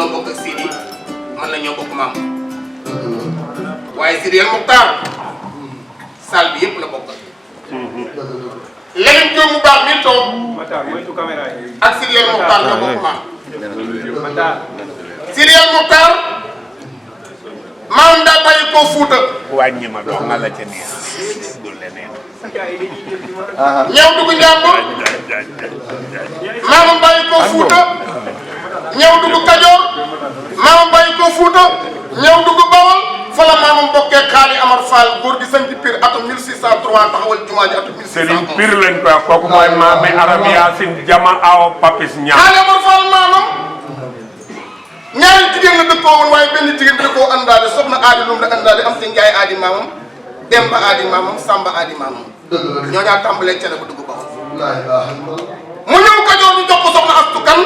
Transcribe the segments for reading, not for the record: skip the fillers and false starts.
loo bokk ak Sidi mën na ñoo bokk maam waaye Sidi El Mokhtar salle bi yëpp la bokk leneen jóom mu baax mi toog ak Sidi El Mokhtar ñoo bokk maam Sidi El Mokhtar maam daa bàyyi koo Fuuta wàññi ma doon nga la ca neex du leneen ñëw dugg Njàmbur maamam bàyyi koo Fuuta ñëw dugg Kajoor maamam bàyyi koo Fuuta ñëw dugg Bawol fa la maamam bokkee Xaali Amar Fall góor gi sañ ci Pire atum 1603 taxawal jumaa ji atum 1611 Serigne Pire lañ koy wax kooku mooy maame Arab Yaasin Jama Aw Papis Ñaam Xaali Amar Fall maamam ñaari jigéen la dëkkoo woon waaye benn jigéen bi da koo àndaale soxna aadi lum la àndaale am ci Njaay aadi maamam Demba aadi maamam Samba aadi maamam ñoo ñaa tàmbalee cene bu dugg Bawol mu ñëw Kajoor ñu jox ko soxna Astu Kan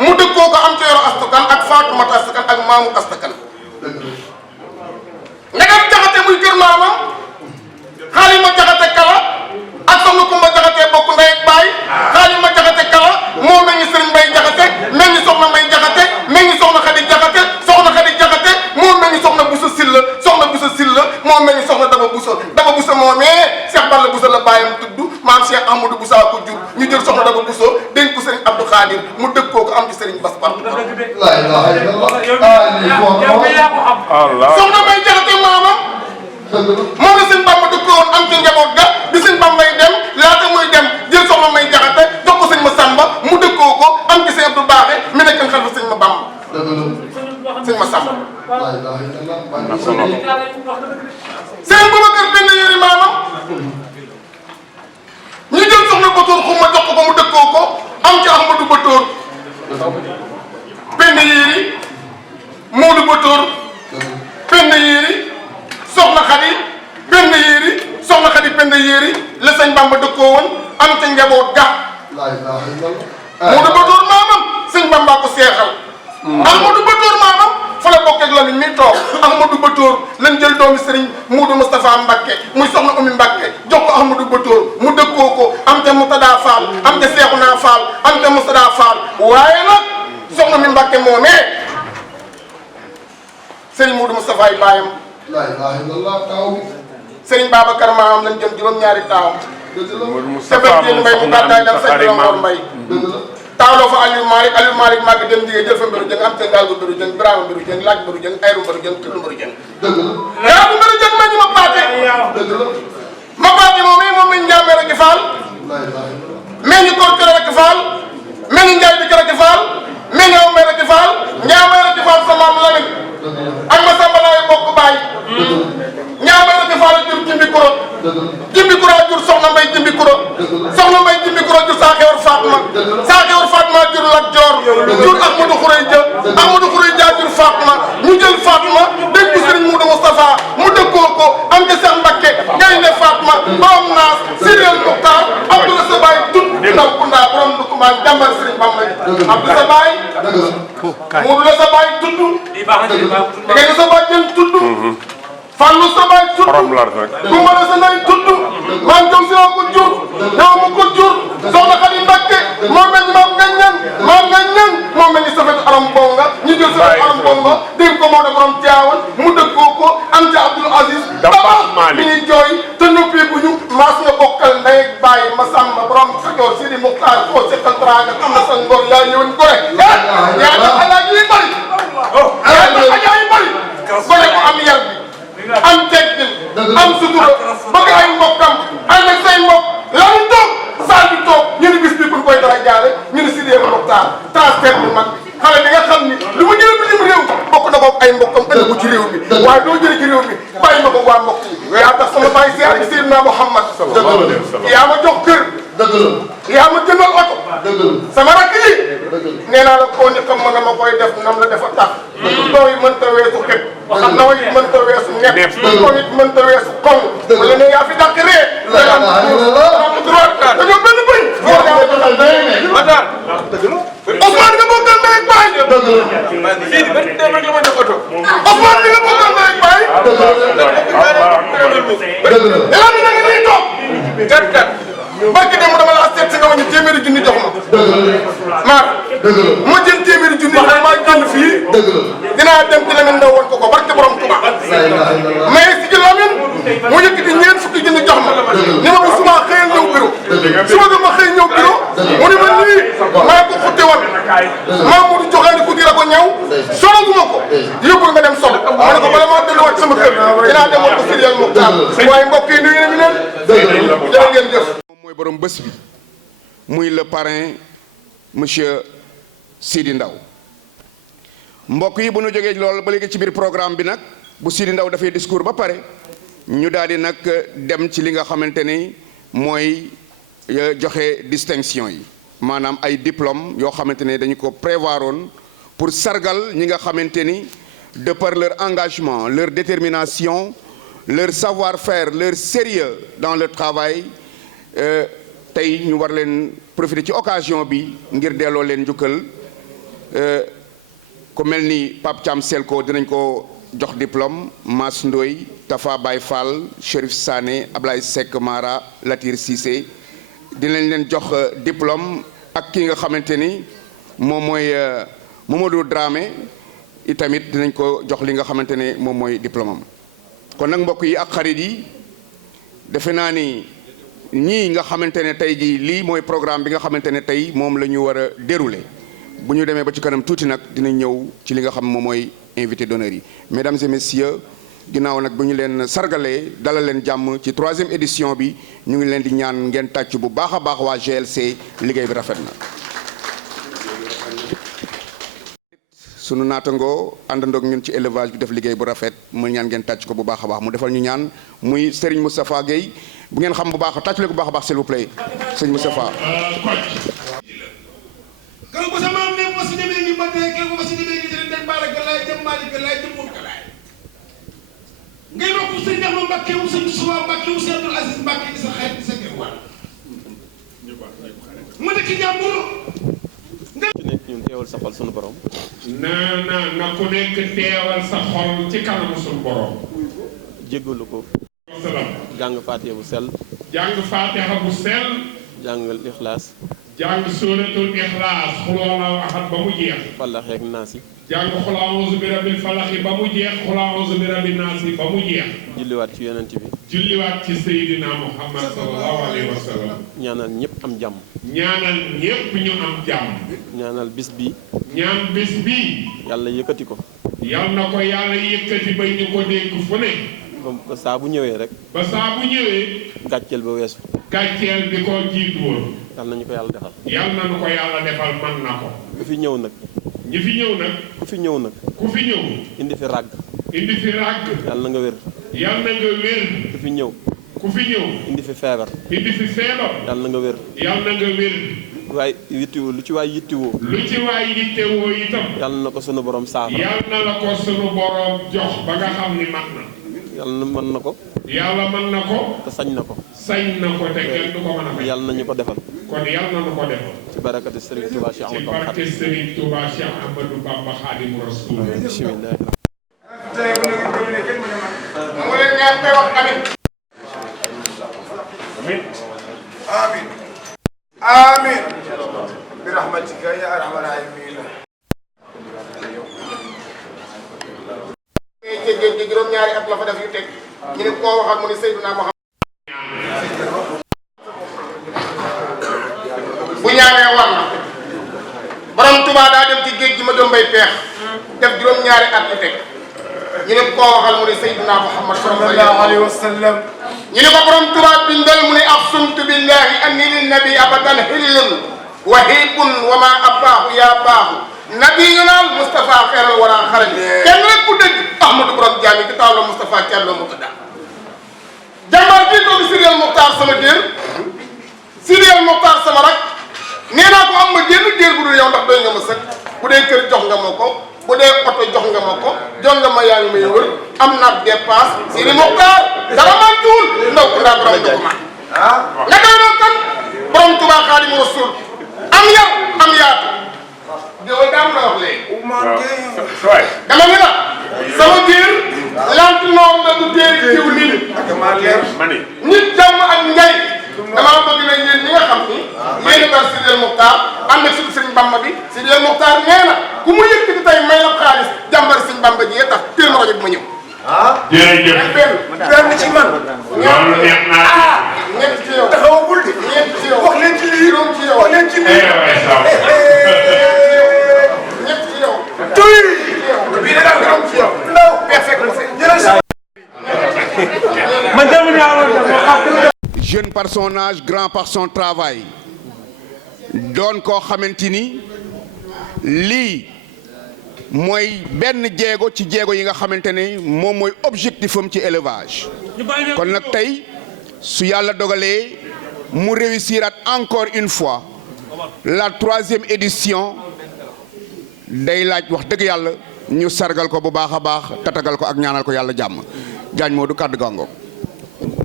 mu dëkkoo ko am ci yoro Astu Kan ak Faatumata Astu Kan ak maamu Astu Kan ndegam jaxate muy kër maamam Xaalima jaxate kala ak soxna Kumba jaxate bokk ndey ak baay Xaalima jaxate kala moo mel ni Sëriñ Mbay jaxate mel ni soxna Mbay jaxate mel ni soxna Xadi jaxate soxna Xadi jaxate moo mel ni soxna Buso Silla soxna Buso Silla moo mel ni soxna Daba Buso moomee Cheikh Balla Buso la baayam tudd maam Cheikh Amadou Buso ko jur ñu jël soxna Daba Buso dénk ko Sëriñ Abdou Khadir mu dëkkoo ko am ci Sëriñ Bass Par soxna Mbay jaxate maamam moom la sëñ Bamba dëkkoo woon am ci njaboot ga bi sëñ Bambay dem laata muy dem jël soxna May jaxate jox ko sëñ ma Samba mu dëkkoo ko am ci sëñ Abdou Baaxe mi nekk xel fa sëñ ma Bamba sëñ ma Samba sëñ Babacar benn yéri maamam ñu jël soxna Batoor xuma jox ko mu dëkkoo ko am ci Ahmadou Batoor benn yéri Moodu Batoor benn yéri soxna Xadi benn yéeri soxna Xadi benn yéeri la sëñ Bamba dëkkoo woon am ca njaboot ga Moodu Batoor maamam sëñ Bamba ko seexal Ahmadou Batoor maamam fa la bokk ak Lamin mi toog Ahmadou Batoor lañ jël doomi sëriñ Moodu Moustapha Mbakke muy soxna Umi Mbakke jox ko Ahmadou Batoor mu dëkkoo ko am ca Moutada Fall am ca Seexuna Fall am ca Moutada Fall waaye nag soxna mi Mbakke moomee sëriñ Moodu Moustapha yi baayam Sëriñ Babacar maamam lañ jëm juróom-ñaari taaw sebet yéen mbay mu gàddaay dem sëñ Lamor Mbay taawloo fa Aliou Malick màgg dem jigéen jël fa mbiru jëng am te ngaalgu mbiru jëng Birama mbiru jëng laaj mbiru jëng ayru mbiru jëng tullu mbiru jëng yaabu mbiru jëng ma ñu ma paate moom meñ njàmmee rek faal meñ ñu koor kër rek faal meñ ñu njaay bi kër rek faal meñ ñu aw rek faal njàmmee rek faal sa maam Lamin ak ma Samba laay bokk baay ñaamee rek faal jur jimbi kuro jur soxna Mbay jimbi kuro jur Saaxewar Fatma jur Lat Joor jur Ahmadou Khureyja jur Fatma ñu jël Fatma dégg ko Sëriñ Moodu Moustapha mu dëkkoo ko am ca Seex Mbakke gaynde Fatma borom naas Sidi El Mokhtar Abdou sa baay tut ndaw kunda borom du ko maa jàmbar Sëriñ Bamba Abdou sa baay Moodu la sa baay tudd gaynde sa baay jën tudd Fallu sa baay tudd Kumbala sa nay tudd maam jom si ko jur ñoo ma ko jur soxna Xadi Mbakke moo mel ni maam ngañ moo mel ni safet aram bonga ñu jël safet aram bonga dégg ko moo da borom Tiwaawan mu dëkkoo ko am ci Abdoul Aziz baba mi ñuy jooy te noppee bu ñu maas nga bokkal ndey ak baay ma Samba borom Kajoor Sidi Muxtaar koo seqal teraanga am na sa ngor yaa ñëwoon gore yaa tax alaaji yi bëri yaa tax ajaa yi bëri gore ko am yar bi am teggin am sutura bëgg ay mbokkam ànd ak say mbokk lan toog saal bi toog ñu ne bis bi pour koy dara jaare ñu ne Sidi El Mokhtar transfert bu mag bi xale bi nga xam ni lu mu jëlee bitim réew bokk na ko ay mbokkam ëllëg ko ci réew mi waaye doo jëlee ci réew mi bàyyi ma ko waa mbokk yi yaa tax sama bàyyi siyaar ak Seydina Muhammad yaa ma jox kër yaa ma jëndal oto sama rakk yi nee naa la koo ñu xam mën na ma koy def nam la dafa tax doo yi mënta weesu xet naw it mënta weesu ñett koŋ it mënta weesu koŋ wala ne yaa fi dàq ree dañoo benn bëñ Ousmane nga bokkal ndey ak baay lii ba dem rek la ma jox oto Ousmane nga bokkal ndey ak baay yaa mi na nga nii toog kat barki dem dama la seet si nga ma ñu téeméeri junni jox ma maar ma jël téeméeri junni maa jënd fii ma xëy ñëw bureau mu ne ma nii maa ko xutte woon maa mu joxaani ku dira ko ñaw solaguma ko yóbbul nga dem sol ma ne ko bala maa delluwaat sama kër dinaa demoon ko Sidi El Mokhtar waaye mbokk yi nuyu nañu leen jërë ngeen jëf. moom mooy borom bés bi muy le parrain monsieur Sidi Ndaw mbokk yi bu ñu jógee loolu ba léegi ci biir programme bi nag bu Sidi Ndaw dafay discours ba pare ñu daal di nag dem ci li nga xamante ni mooy joxe distinction yi maanaam ay diplôme yoo xamante ne dañu ko prévoiroon pour sargal ñi nga xamante ni de par leur engagement leur détermination leur savoir-faire leur sérieux dans le travail tey ñu war leen profiter ci occasion bi ngir delloo leen njukkal ku mel ni Pape Thiam Selko dinañ ko jox diplôme Mass Ndoye Tafa Baye Fall Chérif Sané Ablaye Seck Mara Latir Cissé dinañ leen jox diplôme ak ki nga xamante ni moom mooy Mamadou Dramé itamit dinañ ko jox li nga xamante ne moom mooy diplôme am kon nag mbokk yi ak xarit yi defe naa ni ñii nga xamante ne tey jii lii mooy programme bi nga xamante ne tey moom la ñu war a dérouler bu ñu demee ba ci kanam tuuti nag dinañ ñëw ci li nga xam moom mooy invité d'honneur yi mesdames et messieurs ginnaaw nag bu ñu leen sargalee dalal leen jàmm ci 3e édition bi ñu ngi leen di ñaan ngeen tàcc bu baax a baax waa GLC liggéey bi rafet na. sunu naatangoo àndandoog ñun ci élevage bi def liggéey bu rafet mu ñaan ngeen tàcc ko bu baax a baax mu defal ñu ñaan muy Serigne Moustapha Gueye bu ngeen xam bu baax tàccule ko bu baax a baax s'il vous plaît Serigne Moustapha. kala ko sama am ne mo si demee ni ma dee kala ko si demee ni jël dem baara galaay jëm maali galaay jëm mun galaay ngay wax ko sëñ Ahmad Mbacké wu sëñ Souma Mbacké wu sëñ Abdoul Aziz Mbacké di sa xarit di sa kër wàll ma dëkk jàmbur nga nekk ñun teewal sa xol sunu borom na ku nekk teewal sa xol ci kanamu sunu borom jéggalu ko jàng faatiha bu sell jàng faatiha bu sell jàng ixlaas jàng suuratul ixlaas xul wallaahu ahad ba mu jeex fallax ak naas yi jàng xul a'uuzu bi rabbil falaq ba mu jeex xul a'uuzu bi rabbin naas ba mu jeex julliwaat ci yonent bi julliwaat ci Seydina Muhammad sallallahu alayhi wa sallam ñaanal ñëpp am jàmm ñaanal ñépp ñu am jàmm ñaanal bis bi ñaan bis bi yàlla yëkkati ko yal na ko yàlla yëkkati ba ñu ko dégg fu ne ba saa bu ñëwee rek ba saa bu ñëwee gàcceel ba weesu gàcceel bi ko jiitu woon yàlla nañu ko yàlla defal yal na nu ko yàlla defal man na ko ku fi ñëw nag ñi fi ñëw nag ku fi ñëw nag ku fi ñëw indi fi ràgg indi fi ràgg yàlla na nga wér yal na nga wér ku fi ñëw ku fi ñëw indi fi feebar indi fi feebar yàlla na nga wér yal na nga wér waaye yittiwoo lu ci waay yittiwoo lu ci waay yittewoo itam yàlla na ko sunu borom saafara yal na la ko sunu borom jox ba nga xam ni mat na yàlla na mën na ko yàlla mën na ko te sañ na ko sañ na ko te kenn du ko mën a fay yàlla nañu ko defal kon yal na nu ko defal ci barakati Serigne Touba Cheikh ci Amadou Bamba barke Serigne Touba Cheikh Amadou Bamba Khadimu Rasul bismillah mu leen ñaan koy wax amin amin amin bi rahmatika ya arhamar rahimin ci géej gi juróom-ñaari at la fa def yu teg ñu ne koo waxal mu ne Seydina Muhammad bu ñaanee war na borom Tuubaa daa dem ci géej gi ma doon bay peex def juróom-ñaari at yu teg ñu ne koo waxal mu ne Seydina Muhammad sallallahu alayhi wa sallam ñu ne ko borom Tuubaa bindal mu ne aqsamtu billahi anni lin nabi abadan hillun wa hibun wa ma abbaahu ya baahu nabi nga naan Moustapha xeeral wala xaral kenn rek ku dëgg Ahmadou borom jaami ki taw la Moustapha Thiallo mu tëdda jàmbaar bii ko Sidi El Mokhtar sama déer Sidi El Mokhtar sama rak nee naa ko am ma génn déer bu dul yow ndax doy nga ma sëkk bu dee kër jox nga ma ko bu dee oto jox nga ma ko jox nga ma yaa ngi may wër am naa dépasse Sidi Mokhtar dara man tuul ndaw ku ndaa borom jox ma nga doy doon kan borom Touba Xaadimu Rasuul am yar am yaatu jëwal daam la wax léegi dama ne la sama biir lant noor la du tee jiw nit nit jàmm ak njay damaa bëgg na yéen ñi nga xam ni yéen bar Sidi El Mokhtar ànd ak suñu Sëriñ Bamba bi Sidi El Mokhtar nee na ku mu yëkkati tey may la xaalis jàmbar Sëriñ Bamba ji yee tax téel ma rajo bi ma ñëw jërëjëf benn ci man loolu neex naa ñett ci yow taxawagul de ñett ci yow wax leen ci lii ñett ci yow. tuy. bii da daal nga am ci yow. ndaw perfect la jërëjëf. man dem naa jeune par son âge, grand par son travail doon koo xamante ni lii mooy benn jéego ci jéego yi nga xamante ne moom mooy objectif am ci élevage. kon nag tey su yàlla dogalee mu réussiraat encore une fois la 3e édition day laaj wax dëgg yàlla ñu sargal ko bu baax a baax tatagal ko ak ñaanal ko yàlla jàmm. Diagne Modou kàddu gàngo.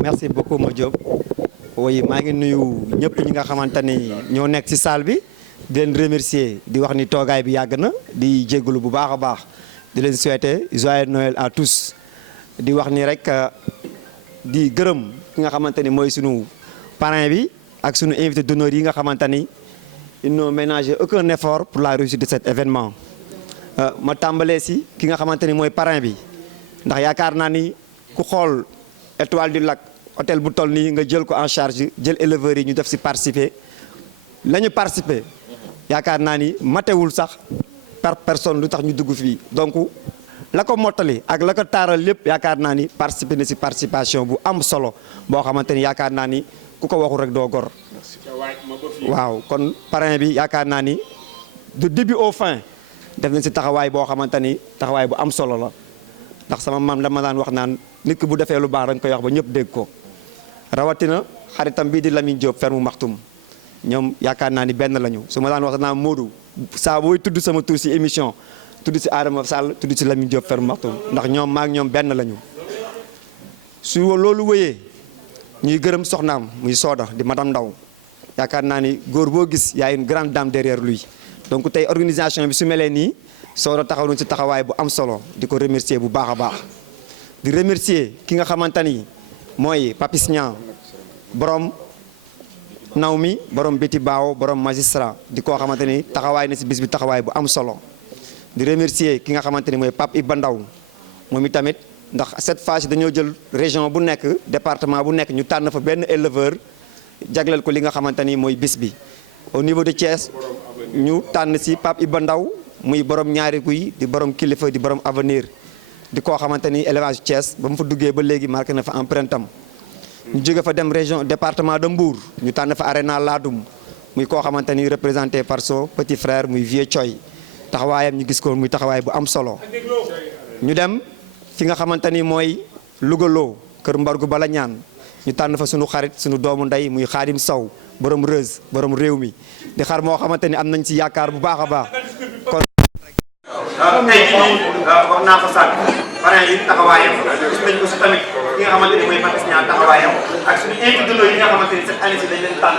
merci beaucoup ma Diop. oui maa ngi nuyu ñëpp ñi nga xamante ni ñoo nekk ci salle bi di leen remercier di wax ni toogaay bi yàgg na di jégalu bu baax a baax di leen souhaiter joyeux Noël à tous di wax ni rek di gërëm ki nga xamante ni mooy sunu parrain bi ak sunu invité d'honneur yi nga xamante ni ils n'ont ménagé aucun effort pour la réussite de cet événement. ma tàmbalee si ki nga xamante ni mooy parrain bi ndax yaakaar naa ni ku xool Étoile du Lac. hôtel bu toll nii nga jël ko en charge jël éleveurs yi ñu def ci participer la ñu participer yaakaar naa ni matewul sax par personne lu tax ñu dugg fii donc la ko mottali ak la ko taaral lépp yaakaar naa ni participer na ci participation bu am solo boo xamante ni yaakaar naa ni ku ko waxul rek doo gor. waaw kon parrain bi yaakaar naa ni du début au fin def nañ ci taxawaay boo xamante ni taxawaay bu am solo la ndax sama maam dama daan wax naan nit ki bu defee lu baax dañ koy wax ba ñëpp dégg ko. rawatina xaritam bii di Lamine Diop ferme Maxtum ñoom yaakaar naa ni benn lañu su ma daan wax naa Modou saa booy tudd sama tur ci émission tudd ci Adama Sall tudd ci Lamine Diop ferme Maxtum ndax ñoom maak ñoom benn lañu. su loolu wëyee ñuy gërëm soxnaam muy Soda di madame Ndaw yaakaar naa ni góor boo gis y a une grande dame derrière lui donc tey organisation bi su melee nii Soda taxaw na ci taxawaay bu am solo di ko remercier bu baax a baax di remercier ki nga xamante ni. mooy Papis Niang borom naw mi borom béti baaw borom magistrat di koo xamante ni taxawaay na ci bis bi taxawaay bu am solo di remercier ki nga xamante ni mooy Pape Iba Ndaw moom i tamit ndax cette fois ci dañoo jël région bu nekk département bu nekk ñu tànn fa benn éleveur jagleel ko li nga xamante ni mooy bis bi. au niveau de Thiès ñu tànn ci Pape Iba Ndaw muy borom ñaari kuy di borom kilifa di borom avenir. di koo xamante ni élevage Thiès ba mu fa duggee ba léegi marqué na fa empreinte am ñu jóge fa dem région département de Mbour ñu tànn fa Arena Ladoum muy koo xamante ni représenté par son petit frère muy Vieux Thioy taxawaayam ñu gis ko muy taxawaay bu am solo. ñu dem fi nga xamante ni mooy Louga loo kër Mbargu Bala ñaan ñu tànn fa sunu xarit sunu doomu ndey muy Xaadim Sow borom Reuz borom réew mi di xar moo xamante ni am nañ ci yaakaar bu baax a baax kon. tey jii wax naa ko sànq parrain yi taxawaayam gis nañ ko si tamit ki nga xamante ni mooy Papis Niang taxawaayam ak suñu invité d'honneur yi nga xamante ni cette année ci dañ leen tànn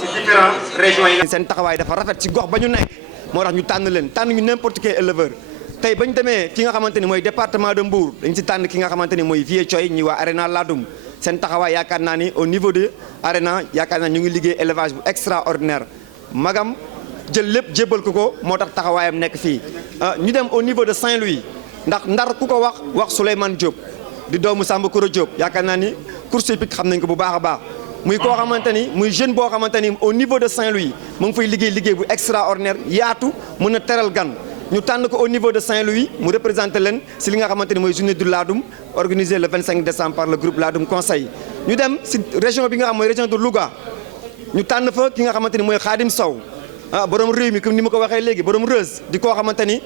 si différentes régions yi. seen taxawaay dafa rafet ci gox ba ñu nekk moo tax ñu tànn leen tànn ñu n'importe quel éleveur tey ba ñu demee ki nga xamante ni mooy département de Mbour dañ si tànn ki nga xamante ni mooy Vieux Thioy ñi waa Arena Ladoum seen taxawaay yaakaar naa ni au niveau de Arena yaakaar naa ñu ngi liggéey élevage bu extraordinaire magam jël lépp jébbal ko moo tax taxawaayam nekk fii ñu dem au niveau de Saint-Louis ndax ndar ku ko wax Souleymane Diop di doomu Samba Koura Diop yaakaar naa ni course hippique xam nañ ko bu baax a baax muy koo xamante ni muy jeune boo xamante ni au niveau de Saint-Louis mu ngi fay liggéey bu extraordinaire yaatu mën a teral gan ñu tànn ko au niveau de Saint-Louis mu représenté leen si li nga xamante ni mooy journée du Ladoum organisé le 25 décembre par le groupe Ladoum Conseil ñu dem si région bi nga xam mooy région de Louga ñu tànn fa ki nga xamante ni mooy Khadim Sow borom réew mi comme ni ma ko waxee léegi borom Reuz di koo xamante ni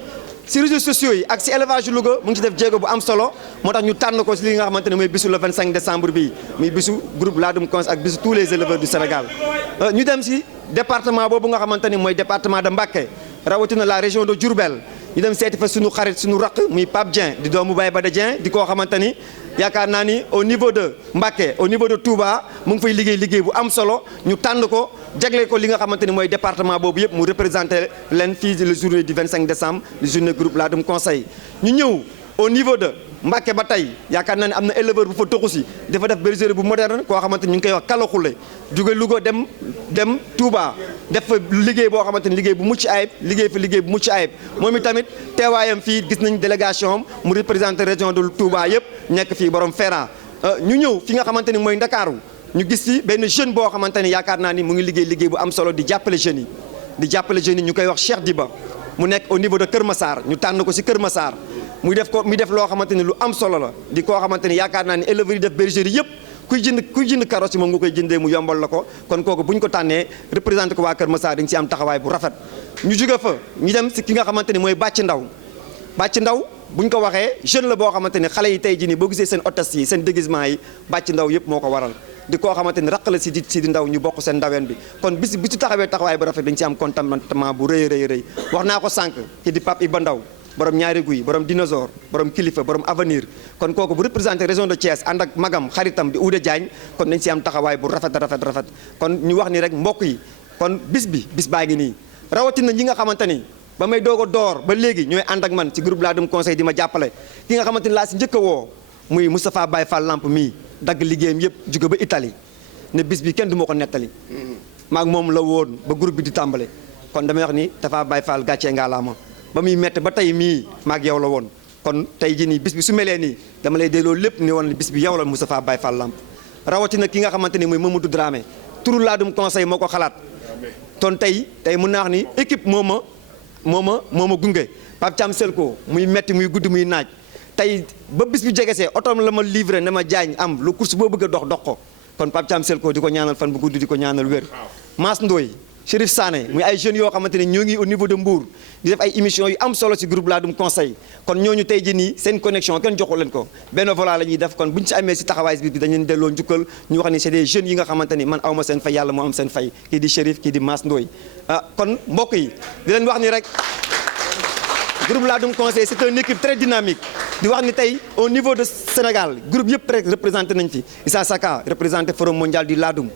si réseaux sociaux yi ak si élevage Louga mu ngi ci def jéego bu am solo moo tax ñu tànn ko si li nga xamante ne mooy bisu le 25 décembre bi muy bisu groupe Ladoum Conseil ak bisu tous les éleveurs du Sénégal ñu dem si département boobu nga xamante ni mooy département de Mbacké rawatina la région de Diourbel ñu dem seeti fa suñu xarit suñu raq muy Pape Dieng di doomu Baye Bada Dieng di koo xamante ni yaakaar naa ni au niveau de Mbacké au niveau de Touba mu ngi fay liggéey bu am solo ñu tànn ko jagleel ko li nga xamante ni mooy département boobu yëpp mu représenté leen fii le journée du 25 décembre le journée groupe Ladoum Conseil ñu ñëw au niveau de Mbacké ba tey yaakaar naa ne am na éleveur bu fa toxu si dafa def bergerie bu moderne koo xamante ni ñu ngi koy wax Kalaxule jóge Louga dem Touba def fa liggéey boo xamante ni liggéey bu mucc ayib liggéey bu mucc ayib moom itamit teewaayam fii gis nañ délégation am mu représenté région de Touba yëpp nekk fii borom Fera ñu ñëw fi nga xamante ni mooy Ndakaaru ñu gis ci benn jeune boo xamante ni yaakaar naa ni mu ngi liggéey bu am solo di jàppale jeunes yi ñu koy wax Cheikh Diba mu nekk au niveau de Kër Massar ñu tànn ko ci Kër Massar muy def loo xamante ni lu am solo la di koo xamante ni yaakaar naa ni éleveurs yi def bergerie yëpp kuy jënd carrosse yi moom nga koy jëndee mu yombal la ko kon kooku bu ñu ko tànnee représenté ko waa Kër Massar dañ ci am taxawaay bu rafet ñu jóge fa ñu dem ci ki nga xamante ni mooy Bàcc Ndaw bu ñu ko waxee jeune la boo xamante ni xale yi tey jii nii boo gisee seen hôtesse yi seen déguisement yi Bàcc Ndaw yëpp moo ko waral di koo xamante ni raq la si di ndaw ñu bokk seen ndaween bi kon bi ci taxawee taxawaay bu rafet dañ ci am contentement bu rëy wax naa ko sànq ki di Pape Iba Ndaw borom ñaari guy borom dinosaure borom kilifa borom avenir kon kooku bu représenté région de Thiès ànd ak magam xaritam di Oudé Diagne kon dañ si am taxawaay bu rafet kon ñu wax ni rek mbokk yi kon bis baa ngi nii rawatina ñi nga xamante ni ba may doog a door ba léegi ñooy ànd ak man ci groupe Ladoum Conseil di ma jàppale ki nga xamante ni laa si njëkk a woo muy Moustapha Baye Fall Lamp mii dagg liggéeyam yëpp jóge ba Italie ne bis bi kenn du ma ko nettali maag moom la woon ba groupe bi di tàmbale kon damay wax ni Tafa Baye Fall gàccee ngaalaama ba muy métti ba tey mii maag yow la woon kon tey jii nii bis bi su melee nii dama lay delloo lépp ni woon bis bi yow la Moustapha Baye Fall Lamp rawatina ki nga xamante ni mooy Mamadou Dramé turu Ladoum Conseil moo ko xalaat ton tey mën naa wax ni équipe moo ma gunge Pape Thiam Selko muy metti muy guddi muy naaj tey ba bis bi jegesee otoom la ma livré ne ma jaañ am lu course boo bëgg a dox ko kon Pape Thiam Selko di ko ñaanal fan bu guddi di ko ñaanal wér Mass Ndoye Chérif Sané muy ay jeunes yoo xamante ne ñoo ngi au niveau de Mbour di def ay émissions yu am solo ci groupe Ladoum Conseil kon ñooñu tey jii nii seen connexion kenn joxu leen ko benn voilà la ñuy def kon bu ñu ci amee ci taxawaay bi dañu leen delloo njukkal ñu wax ni c'est des jeunes yi nga xamante ni man awma seen fay yàlla moo am seen fay kii di Chérif kii di Mass Ndoye kon mbokk yi di leen wax ni rek groupe Ladoum Conseil c'est une équipe très dynamique di wax ni tey au niveau de Sénégal groupe yëpp rek représenté nañ fi Issa Saka représenté forum mondial du Ladoum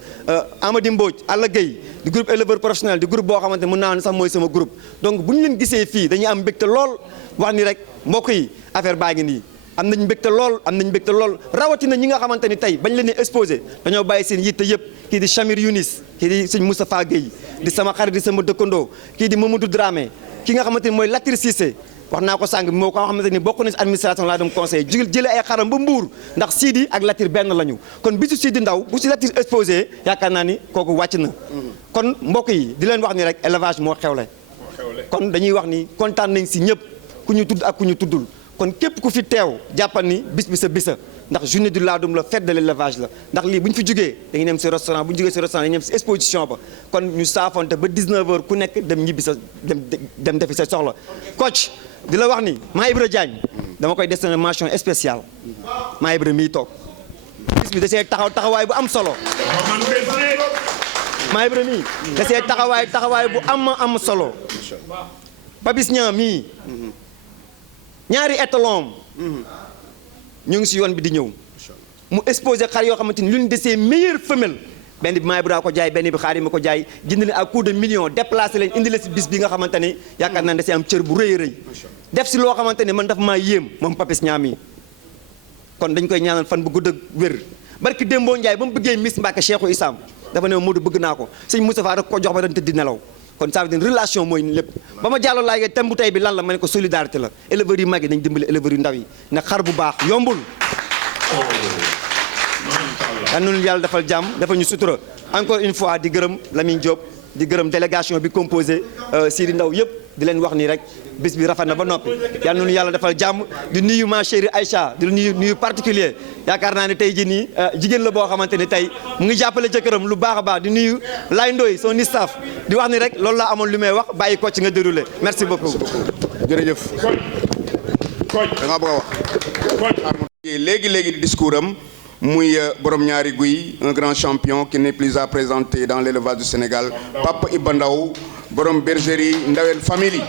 Amady Mbodj Alla Gueye di groupe éleveur professionnel di groupe boo xamante mën naa ne sax mooy sama groupe donc bu ñu leen gisee fii dañuy am mbégte lool wax ni rek mbokk yi affaire baa ngi nii am nañ mbégte lool rawatina ñi nga xamante ni tey bañ leen di exposé dañoo bàyyi seen yitte yëpp kii di Chamir Younis kii di sëñ Moustapha Gueye di sama xarit di sama dëkkandoo kii di Mamadou Dramé ki nga xamante ni mooy Latir Cissé wax naa ko sànq moo ko xamante ni bokk na ci administration Ladoum Conseil jële ay xaram ba Mbour ndax Sidi ak Latir benn lañu kon bisu Sidi Ndaw bu ci Latir exposé yaakaar naa ni kooku wàcc na kon mbokk yi di leen wax ni rek élevage moo xewle kon dañuy wax ni kontaan nañ ci ñëpp ku ñu tudd ak ku ñu tuddul kon képp ku fi teew jàppal ni bis bi sa bisa ndax journée du Ladoum la fête de l'élevage la ndax lii bu ñu fi jógee dañuy dem ci restaurant bu ñu jógee ci restaurant dañuy dem ci exposition ba kon ñu saafonte ba 19h ku nekk dem ñibbi sa dem defi sa soxla coach di la wax ni maa Ibra Diagne dama koy destiné mention spéciale maa Ibra mii toog bis bi da see taxawaay bu am solo maa Ibra mii da see taxawaay bu am solo Papis Niang mii ñaari étalon ñu ngi si yoon bi di ñëw mu exposé xar yoo xamante ni l'une de ses meilleures femelles benn bi maa Ibra ko jaay benn bi xaar ma ko jaay jënd leen à coup de millions déplacé leen indi la si bis bi nga xamante ni yaakaar naa ne da si am cër bu rëy def si loo xamante ni man dafa maa yéem moom Papis Niang mi kon dañ koy ñaanal fan bu gudd ak wér barki Dembo Ndiaye ba mu bëggee Miss Mbacke Cheikhou Issam dafa ne Modou bëgg naa ko sëñ Moustapha rek ko jox ba dañ tëdd nelaw kon ça veut dire relation mooy lépp ba ma jàlloo laaj thème bu tey bi lan la ma ne ko solidarité la éleveurs yu mag yi nañ dimbali éleveurs yu ndaw yi ne xar bu baax yombul yan noonu yàlla defal jàmm defal ñu sutura encore une fois di gërëm Lamine Diop di gërëm délégation bi composé Sidi Ndaw yëpp di leen wax nii rek bis bi rafet na ba noppi yan noonu yàlla defal jàmm di nuyu ma chérie Aïcha di nuyu particulier yaakaar naa ne tey jii nii jigéen la boo xamante ni tey mu ngi jàppale jëkkëram lu baax a baax di nuyu Lay Ndoy son staff di wax ni rek loolu laa amoon li may wax bàyyi ko ci nga déroulé merci beaucoup. jërëjëf. da nga bëgg a wax. léegi di discours am muy borom ñaari guy un grand champion qui n'est plus à présenter dans l'élevage du Sénégal Papa Iba Ndaw borom bergerie Ndaween famille.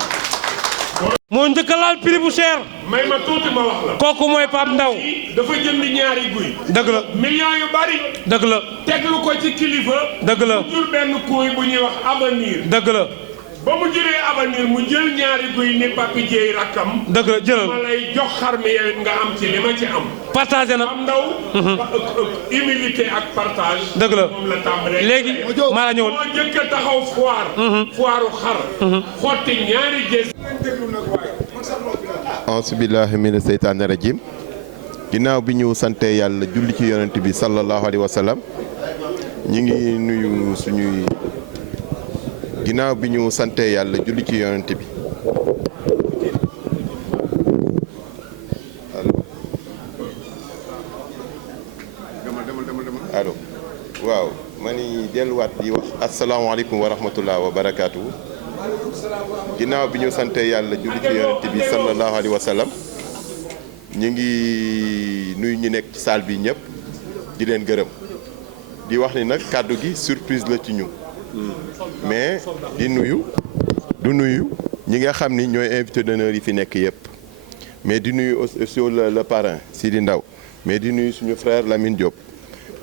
moo njëkk a laal prix bu cher. may ma tuuti ma wax la. kooku mooy Pape Ndaw. dafa jënd ñaari guy. dëgg la millions yu bari. dëgg la teglu ko ci kilifa. dëgg la mu jur benn kuy bu ñuy wax avenir. dëgg la ba mu juree avenir mu jël ñaari guy ni Papi Jéey rakkam. dëgg la jëlal ma lay jox xar mi yow nga am ci li ma ci am. partagé na Pape Ndaw. humilité ak partage. dëgg la moom la tàmbalee. léegi maa la ñëwoon. moo njëkk a taxaw foire. foiru xar. xotti ñaari gés. auzu billaahi mina seytaani rajiim ginnaaw bi ñu sante yàlla julli ci yonent bi sallallahu alayhi wa sallam ñi ngi nuyu suñuy ginnaaw bi ñu sante yàlla julli ci yonent bi allo waaw ma ni delluwaat di wax asalaamaaleykum wa rahmatullah wa barakaatu. ginnaaw bi ñu sante yàlla julli ci yonent bi sallallahu alayhi wa sallam ñu ngi nuyu ñu nekk ci salle bi ñëpp di leen gërëm di wax ni nag kàddu gi surprise la ci ñu mais di nuyu ñi nga xam ni ñooy invité d'honneur yi fi nekk yëpp mais di nuyu aussi le parrain Sidi Ndaw mais di nuyu suñu frère Lamine Diop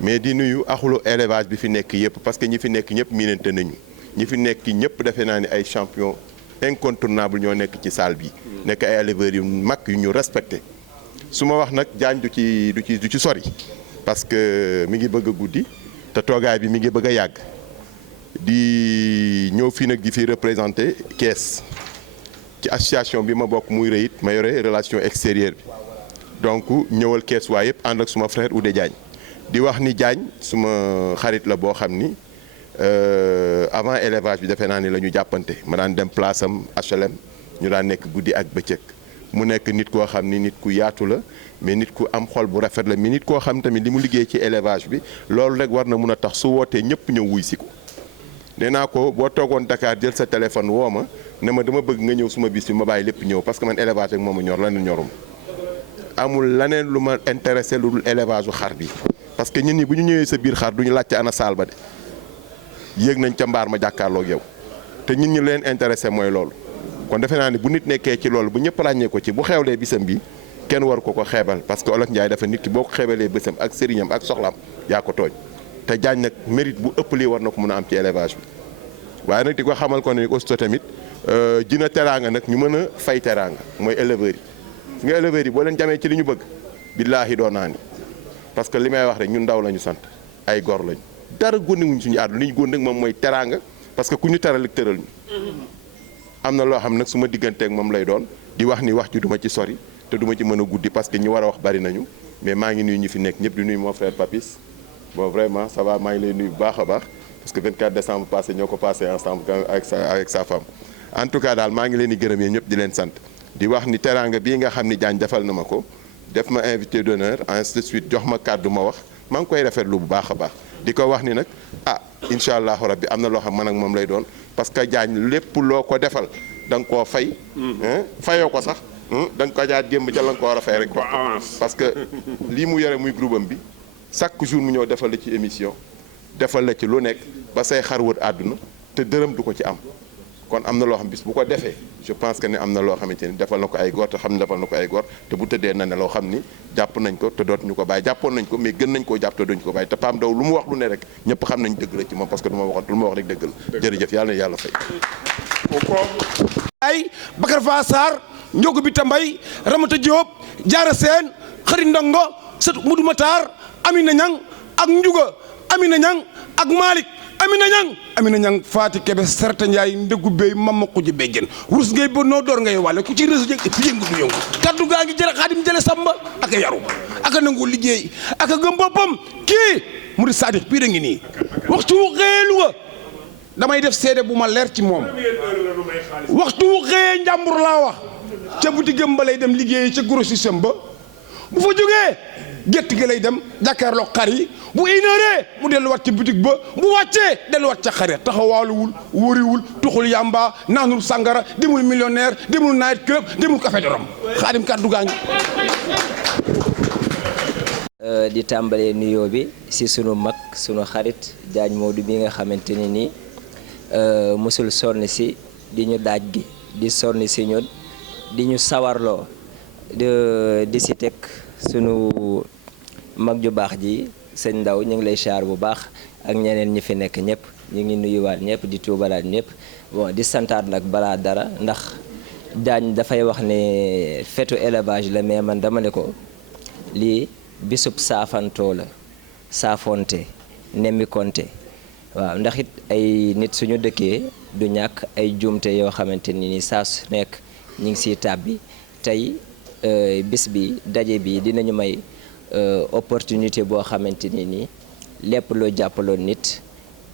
mais di nuyu axulu élevage bi fi nekk yëpp parce que ñi fi nekk ñëpp miinante nañu ñi fi nekk ñëpp defe naa ni ay champion incontournable ñoo nekk ci salle bi nekk ay éleveurs yu mag yu ñu respecté su ma wax nag jaañ du ci sori parce que mi ngi bëgg a guddi te toogaay bi mi ngi bëgg a yàgg di ñëw fii nag di fi représenté Kees ci association bi ma bokk muy rëyit ma yore relation extérieure bi donc ñëwal Kees waa yëpp ànd ak suma frère Oudé Diagne di wax ni Diagne suma xarit la boo xam ni avant élevage bi defe naa ni la ñu jàppante ma daan dem place am HLM ñu daan nekk guddi ak bëccëg mu nekk nit koo xam ni nit ku yaatu la mais nit ku am xol bu rafet la mais nit koo xam tamit li mu liggéey ci élevage bi loolu rek war na mun a tax su wootee ñëpp ñëw wuy si ko nee naa ko boo toogoon Dakar jël sa téléphone woo ma ne ma dama bëgg nga ñëw suma bis bi ma bàyyi lépp ñëw parce que man élevage rek moo ma ñor laneen ñorum amul laneen lu ma intéressé lu dul élevage u xar bi parce que ñun ñi bu ñu ñëwee sa biir xar duñu laajte ana saal ba de yéeg nañ ca mbaar ma jàkkaarloog yow te ñun ñi leen intéressé mooy loolu kon defe naa ni bu nit nekkee ci loolu bu ñëpp ràññee ko ci bu xewlee bisam bi kenn war ko xeebal parce que Olof Njaay dafa nit ki boo ko xeebalee bésam ak sëriñam ak soxlaam yaa ko tooñ te Diagne nag mérite bu ëpp lii war na ko mën a am ci élevage bi waaye nag di ko xamal ko ne aussi tamit dina teraanga nag ñu mën a fay teraanga mooy éleveurs yi su nga éleveurs yi boo leen jamee ci li ñu bëgg billaahi doo naa ni parce que li may wax rek ñun ndaw la ñu sant ay gor lañu dara gónnewuñ suñu àdduna li ñu góon nag moom mooy teraanga parce que ku ñu teral ak tëral ñu am na loo xam nag su ma digganteeg moom lay doon di wax ni wax ji duma ci sori te duma ci mën a guddi parce que ñi war a wax bari nañu mais maa ngi nuyu ñi fi nekk ñëpp di nuyu mon frère Papis bon vraiment ça va maa ngi lay nuyu bu baax a baax parce que 24 décembre passé ñoo ko passé ensemble avec sa femme en tout cas daal maa ngi leen di gërëm yéen ñëpp di leen sant di wax ni teraanga bii nga xam ni Diagne defal na ma ko def ma invité d'honneur ainsi de suite jox ma kàddu ma wax maa ngi koy rafetlu bu baax a baax di ko wax ni nag incha allahu rabbi am na loo xam man ak moom lay doon parce que Diagne lépp loo ko defal da nga koo fay fayoo ko sax da nga ko jaar démb ca la nga ko war a fay rek parce que lii mu yore muy groupe am bi chaque jour mu ñëw defal la ci émission defal la ci lu nekk ba say xar wër àdduna te dërëm du ko ci am kon am na loo xam bis bu ko defee je pense que ne am na loo xamante ni defal na ko ay góor te xam ne defal na ko ay góor te bu tëddee na ne loo xam ni jàpp nañ ko te dootuñu ko bàyyi jàppoon nañ ko mais gën nañ koo jàpp te duñ ko bàyyi te Pam Ndaw lu mu wax lu ne rek ñëpp xam nañ dëgg la ci moom parce que lu ma wax rek dëgg la jërëjëf yàlla na yàlla fay ay Bakar Fa Sarr Njogu bi Tambay Ramata Diop Jaara Seen Xari Ndongo sët Mudu Matar Amina Ñang ak Njuga Amina Ñang ak Malick Amina Ñang Faati Kebe Sarta Njaay ndëggu béy mamma xuji béjjën wurus ngay ba noo door ngay wàlle ku ci réseau jëg fi yëngu du yëngu kaddu gaa ngi jële Xaadim jële Samba ak a yaru ak a nangu liggéey ak a gëm boppam kii mu di Saadix bii da ngi nii waxtu wu xëelu wa damay def seede bu ma leer ci moom waxtu wu xëyee njàmbur laa wax ca boutique ba lay dem liggéey ca grossiste ba bu fa jógee gétt gi lay dem jàkkaarloo xar yi bu inaaree mu delluwaat ci boutique ba bu wàccee delluwaat ca xar ya taxawaaluwul wóoriwul tuxul yàmba naanul sàngara demul millionnaire demul night club demul café de Rome Xaadim kàddu gaa ngi di tàmbalee nuyoo bi si sunu mag sunu xarit Diagne Modou bi nga xamante ne nii musul sonn si di ñu daaj gi di sonn si ñun di ñu sawarloo di si teg sunu mag ju baax ji sëñ Ndaw ñu ngi lay xaar bu baax ak ñeneen ñi fi nekk ñëpp ñu ngi nuyuwaat ñëpp di tuubalaat ñëpp bon di santaat nag balaa dara ndax Diagne dafay wax ne fetu élevage la mais man dama ne ko lii bisub saafantoo la saafonte nemmikonte waaw ndax it ay nit suñu dëkkee du ñàkk ay jumte yoo xamante ni saa su nekk ñu ngi siy tàbbi tey bis bi daje bi dinañu may opportunité boo xamante ni lépp loo jàppaloon nit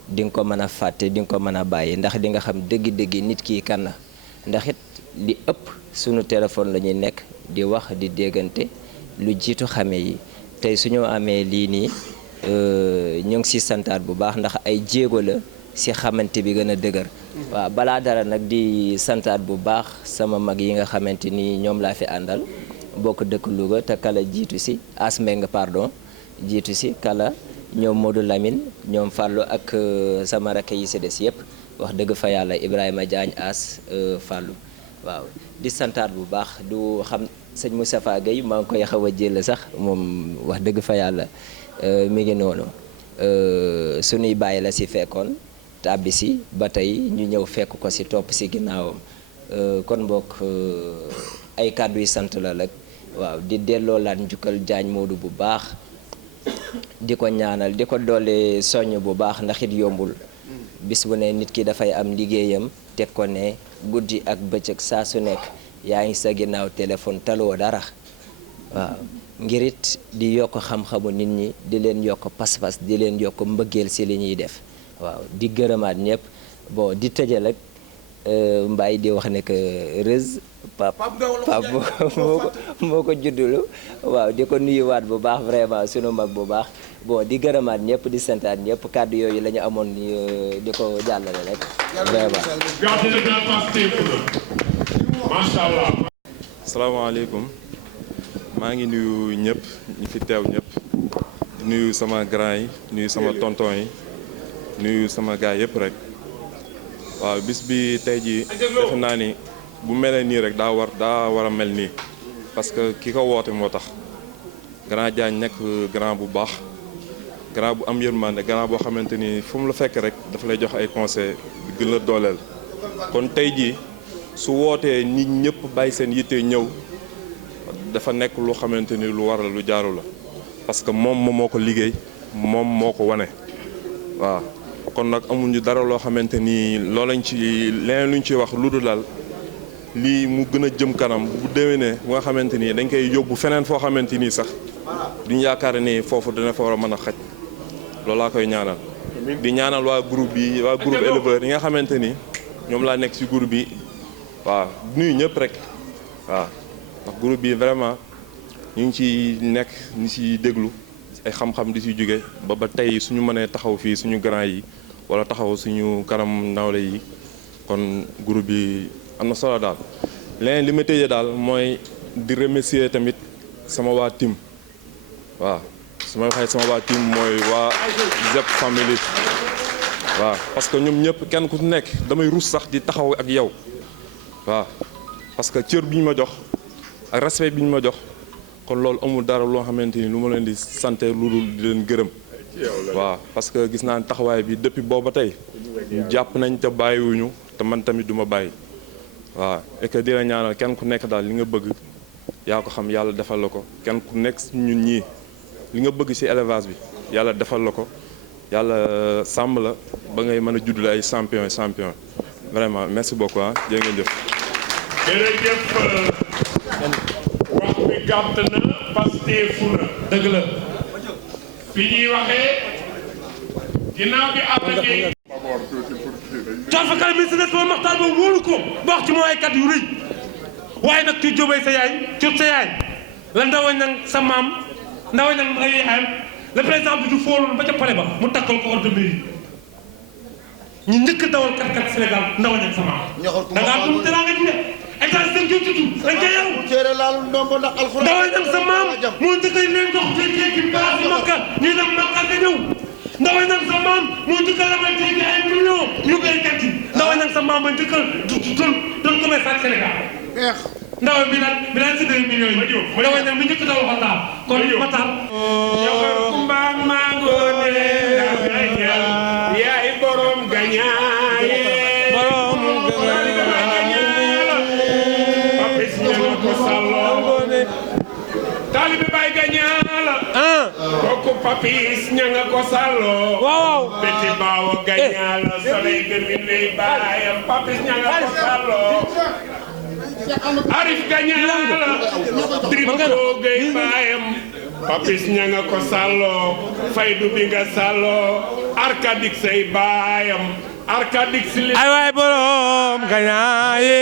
di nga ko mën a fàtte di nga ko mën a bàyyi ndax di nga xam dëgg-dëgg nit kii kan la ndax it li ëpp sunu téléphone la ñuy nekk di wax di déggante lu jiitu xame yi tey suñu amee lii nii ñu ngi si santaat bu baax ndax ay jéego la si xamante bi gën a dëgër waaw balaa dara nag di santaat bu baax sama mag yi nga xamante ni ñoom laa fi àndal bokk dëkk Louga te kala jiitu si Asmeng pardon jiitu si kala ñoom Modou Lamine ñoom Fallou ak sama rakk yi si des yëpp wax dëgg fa yàlla Ibrahima Diagne As Fallou waaw di santaat bu baax du xam sëñ Moustapha Gueye maa ngi koy xaw a jël sax moom wax dëgg fa yàlla mi ngi noonu sunuy bàyyi la si fekkoon tàbbi si ba tey ñu ñëw fekk ko si topp si ginnaawam kon mbokk ay kàddu yu sant la rek waaw di delloo laat njukkal Diagne Modou bu baax di ko ñaanal di ko doole soññ bu baax ndax it yombul bis bu ne nit ki dafay am liggéeyam teg ko ne guddi ak bëccëg saa su nekk yaa ngi sa ginnaaw téléphone taloo dara waaw ngir it di yokk xam-xamu nit ñi di leen yokk pas-pas di leen yokk mbëggeel si li ñuy def waaw di gërëmaat ñëpp bon di tëje rek Mbaye di wax ne que Reuz Pape moo ko juddulu waaw di ko nuyuwaat bu baax vraiment sunu mag bu baax bon di gërëmaat ñëpp di santaat ñëpp kàddu yooyu la ñu amoon di ko jàllale rek vraiment. macha allah. salaamaaleykum maa ngi nuyu ñëpp ñi fi teew ñëpp nuyu sama grand yi nuyu sama tonton yi nuyu sama gaay yëpp rek waaw bis bi tey jii defe naa ni bu melee nii rek daa war a mel nii parce que ki ko woote moo tax grand Diagne nekk grand bu baax grand bu am yërmande grand boo xamante ni fu mu la fekk rek dafa lay jox ay conseil gën la dooleel kon tey jii su wootee nit ñëpp bàyyi seen yitte ñëw dafa nekk lu xamante ni lu war la lu jaaru la parce que moom moo ko liggéey moom moo ko wane waaw kon nag amuñu dara loo xamante ni loolu lañ ci leneen luñ ciy wax lu dul daal lii mu gën a jëm kanam bu déwénee bu nga xamante ni dañ koy yóbbu feneen foo xamante ni sax duñ yaakaar ni foofu dina fa war a mën a xaj loolu laa koy ñaanal di ñaanal waa groupe éleveur yi nga xamante ni ñoom laa nekk ci groupe bi waaw nuyu ñëpp rek waaw ndax groupe bi vraiment ñu ngi ci nekk ñu ci déglu ay xam-xam di ci jóge ba tey suñu mënee taxaw fii suñu grand yi wala taxaw suñu kanam nawle yi kon groupe bi am na solo daal leneen li ma tëjee daal mooy di remercier tamit sama waa team waaw su ma waxee sama waa team mooy waa ZEP family waaw parce que ñoom ñëpp kenn ku nekk damay rus sax di taxaw ak yow waaw parce que cër bi ñu ma jox ak respect bi ñu ma jox kon loolu amul dara loo xamante ni lu ma leen di sant lu dul di leen gërëm waaw parce que gis naa taxawaay bi depuis booba tey jàpp nañ te bàyyiwuñu te man tamit du ma bàyyi waaw et que di la ñaanal kenn ku nekk daal li nga bëgg yaa ko xam yàlla defal la ko kenn ku nekk ñun ñii li nga bëgg ci élevage bi yàlla defal la ko yàlla sàmm la ba ngay mën a juddale ay champion vraiment merci beaucoup ah jërë ngeen jëf. jërëjëf wax bi gàtt na pasteefu na dëgg la fi ñuy waxee ginnaaw bi attaqué coor fa kala ministre des sports Makhtar Ba wóolu ko ba wax ci moom ay kàddu yu rëy waaye nag ci jóbee sa yaay ci sa yaay la ndawañ nag sa maam ndawañ nag ay yaayam le président bi du fooloon ba ca pale ba mu takkal ko ordre bi ñu njëkk dawal kat Sénégal ndawañ ak sa maam da ngaa dum teraanga ji de état dañ koy tudd dañ koy yow ndawañ nag sa maam moo njëkk leen dox ci place yi Makka ñuy dem Makka ka ñëw ndawañ nag sa maam moo njëkk a labal ci ay millions yu béykat yi ndawañ nag sa maam ba njëkk a doon commerce ak Sénégal ndaw bi nag si 2 millions yi ndawañ nag mi njëkk a dawal Matar kon Matar yow kumba maa ngoone yaay borom gañaaye borom papis ñanga ko salloo taalibe bay gañaala kooku papis ñanga ko salloo waaw beti baawo gañaala soley gën mi lay baayam papis ñanga ko salloo Arif gañaala drib ko gay baayam Papis ña nga ko sàlloo faydu bi nga sàlloo arkadik say baayam arkadik si li ay waay borom gañaaye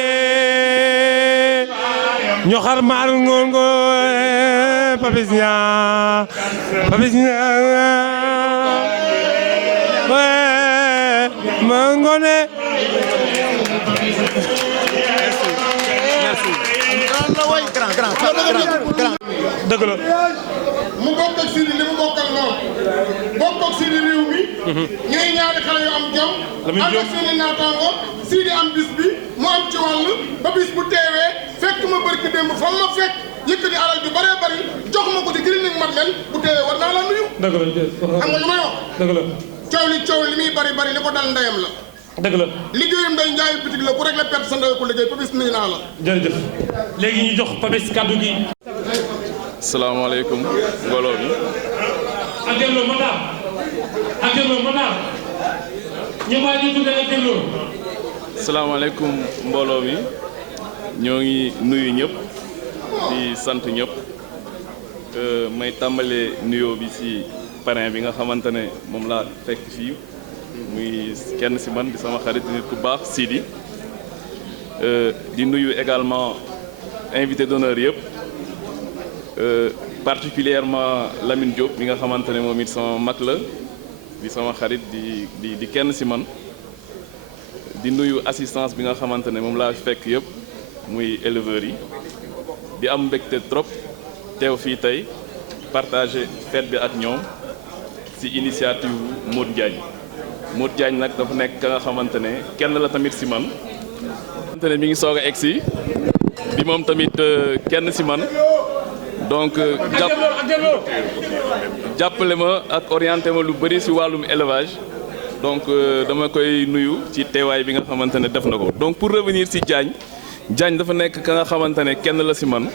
ñoo xar maar ngoon ngoon Papis ña ma ngoone dëgg la mu bokk ak Sidi li mu bokkal moom bokk ak Sidi réew mi ñooy ñaari xale yu am jom ànd ak seen i naataango Sidi am bis bi mu am ci wàll ba bis bu teewee fekk ma barki démb fa ma fekk yëkkati alal ju bëree bëri jox ma ko ci Greening Madeleine bu teewee war naa la nuyu dëgg la xam nga lu may wax dëgg la coow li muy bëri bëri li ko dal ndeyam la dëgg la liggéeyam day njaayu bitig la ku rek la perte sa ndey ko liggéey Papis nuyu naa la jërëjëf léegi ñu jox Papis kàddu gi salaamaaleykum mbooloo mi ak dégloo Matar ñu waa ñu tuddee ak dégloo salaamaaleykum mbooloo mi ñoo ngi nuyu ñëpp di sant ñëpp may tàmbalee nuyoo bi ci parrain bi nga xamante ne moom laa fekk fii muy kenn ci man di sama xarit nit ku baax Sidi di nuyu également invité d'honneur yëpp particulièrement Lamine Diop mi nga xamante ne moom it sama mag la di sama xarit di kenn ci man di nuyu assistance bi nga xamante ne moom laa fekk yëpp muy éleveurs yi di am mbégte trop teew fii tey partager fête bi ak ñoom ci initiative Modou Diagne nag dafa nekk ka nga xamante ne kenn la tamit ci man xamante ne mi ngi soog a egsi di moom tamit kenn ci man donc jàppale ma ak orienté ma lu bëri ci wàllum élevage donc dama koy nuyu ci teewaay bi nga xamante ne def na ko donc pour revenir ci Diagne dafa nekk ka nga xamante ne kenn la ci man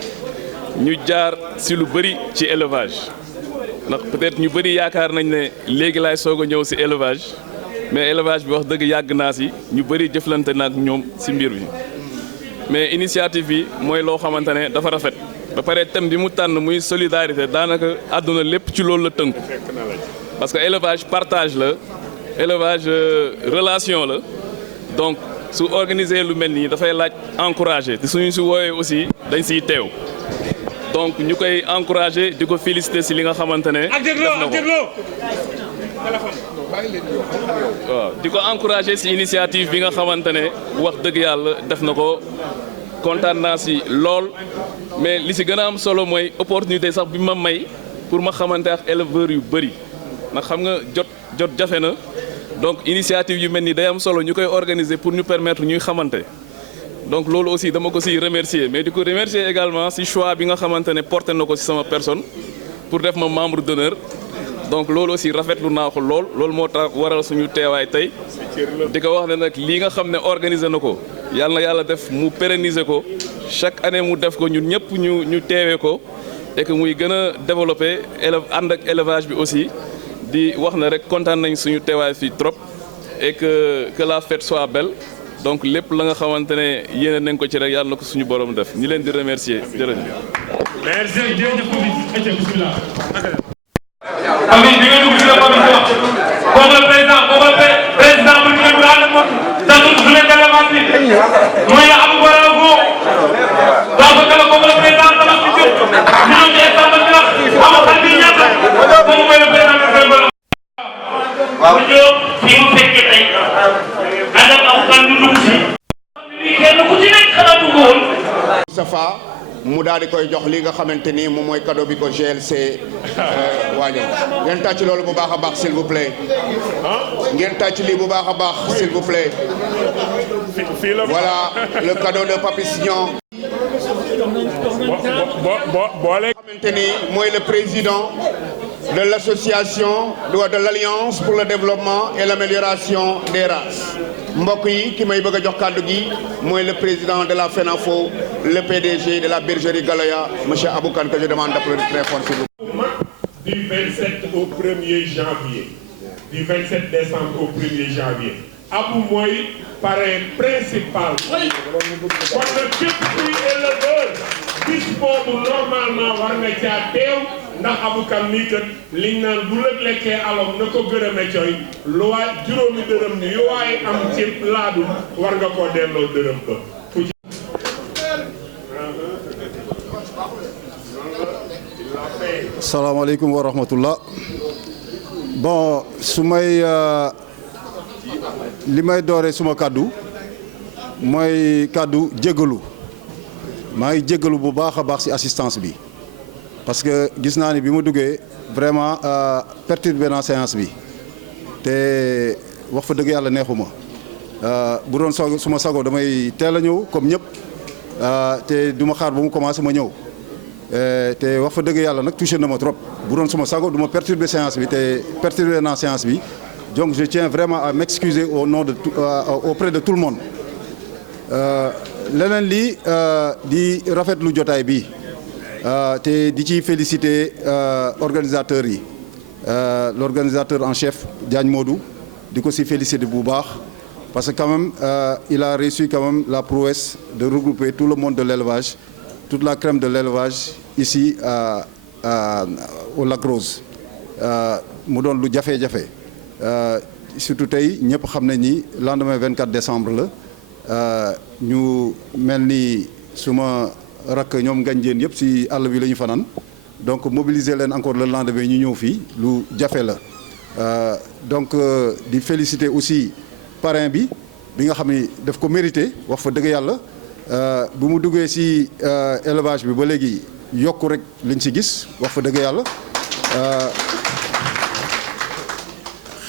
ñu jaar ci lu bëri ci élevage ndax peut-être ñu bëri yaakaar nañ ne léegi laay soog a ñëw ci élevage mais élevage bi wax dëgg yàgg naa ci ñu bëri jëflante na ak ñoom ci mbir bi mais initiative bi mooy loo xamante ne dafa rafet ba pare thème bi mu tànn muy solidarité daanaka àdduna lépp ci loolu la tënku parce que élevage partage la élevage relation la donc su organiser lu mel nii dafay laaj encourager te suñu si wooyee aussi dañ siy teew donc ñu koy encourager di ko féliciter si li nga xamante ne def na ko waaw di ko encourager si initiative bi nga xamante ne wax dëgg yàlla def na ko kontaan naa si lool mais li si gën a am solo mooy opportunité sax bi ma may pour ma xamante ak éleveurs yu bëri ndax xam nga jot jafe na donc initiative yu mel nii day am solo ñu koy organiser pour ñu permettre ñuy xamante donc loolu aussi dama ko si remercier mais di ko remercier également si choix bi nga xamante ne porté na ko si sama personne pour def ma membre d'honneur donc loolu aussi rafetlu naa ko loolu moo tax waral suñu teewaay tey di ko wax ne nag lii nga xam ne organiser na ko yàlla na yàlla def mu pérenniser ko chaque année mu def ko ñun ñëpp ñu teewee ko et que muy gën a développer ànd ak élevage bi aussi di wax na rek kontaan nañ suñu teewaay fii trop et que la fête soit belle donc lépp la nga xamante ne yéene nañ ko ci rek yàlla na ko suñu borom def ñi leen di remercier jërëjëf. merci jërëjëf bismillah. Amin bi nga dugg si la commission kooku la président bu ñu leen ànd ak moom sant su leen délégué bi mooy Abou Bara Go donc kooku la président dama si jot ñu ñëw ci instant bi wax amul xel bi ñaata moom mooy le président de Sénégal. waaw bu ñëw fi mu fekkee tey ànd ak aw kan ñu dugg si. kenn ku ci nekk xalaatu ko woon. Safa mu daal di koy jox li nga xamante ni moom mooy cadeau bi ko GLC waajal ngeen tàcc loolu bu baax a baax s'il vous plaît ngeen tàcc lii bu baax a baax s'il vous plaît voilà le cadeau de Papis Niang xamante ni mooy le président de l'association de l'Alliance pour le développement et l'amélioration des races mbokk yi ki may bëgg a jox kàddu gi mooy le président de la FENAFO le PDG de la bergerie Galoya monsieur Abou Kane que je demande d'applaudir très fort s'il vous plaît. Du 27 au 1er janvier du 27 décembre au 1er janvier Abou mooy parrain principal kon nag képp kuy éleveur bis boobu normalement war nga caa teew ndax abukan mii kat liñ naan bu lëg lekkee alom na ko gërëme coy lu waay juróomi dërëm ni yu waay am ci laadum war nga koo delloo dërëm ba fu ci salaamaaleykum wa rahmatullah bon su may li may dooree suma kàddu mooy kàddu jégalu maa ngi jégalu bu baax a baax ci assistance bi parce que gis naa ni bi ma duggee vraiment perturbé naa séance bi te wax fa dëgg yàlla neexuma bu doon suma sago damay teel a ñëw comme ñëpp te du ma xaar ba mu commencé ma ñëw te wax fa dëgg yàlla nag touché na ma trop bu doon suma sago du ma perturbé séance bi te perturbé naa séance bi donc je tiens vraiment à m'excuser au nom de auprès de tout le monde leneen lii di rafetlu jotaay bi te di ci féliciter organisateurs yi l'organisateur en chef Diagne Modou di ko si féliciter bu baax parce que quand même il a réussi quand même la prouesse de regrouper tout le monde de l'élevage toute la crème de l'élevage ici au Lac Rose mu doon lu jafe-jafe surtout tey ñëpp xam nañ ni lendemain 24 décembre la ñu mel ni suma rakk ñoom ngañ yëpp ci àll bi la ñu fanaan donc mobiliser leen encore le lendemain ñu ñëw fii lu jafe la donc di féliciter aussi parrain bi nga xam ni daf ko mérité wax fa dëgg yàlla bu mu duggee ci élevage bi ba léegi yokku rek liñ ci gis wax fa dëgg yàlla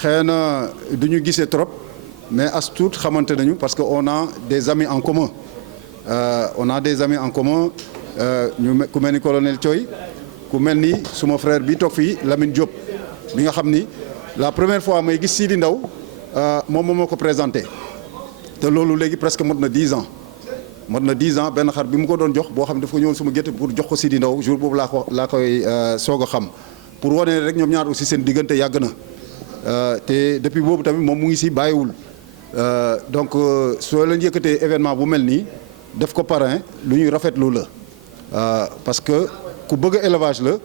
xëy na du ñu gisee trop mais as tuut xamante nañu parce que on a des amis en commun ñu ku mel ni colonel Thioy ku mel ni suma frère bi toog fii Lamine Diop bi nga xam ni la première fois may gis Sidi Ndaw moom moo ko présenté te loolu léegi presque mot na 10 ans benn xar bi mu ko doon jox boo xam ne dafa ko ñëwoon suma gétt pour jox ko Sidi Ndaw jour boobu laa koy soog a xam pour wane rek ñoom ñaar aussi seen diggante yàgg na te depuis boobu tamit moom mu ngi si bàyyiwul donc soo leen yëkkatee événement bu mel nii def ko parrain lu ñuy rafetlu la parce que ku bëgg élevage la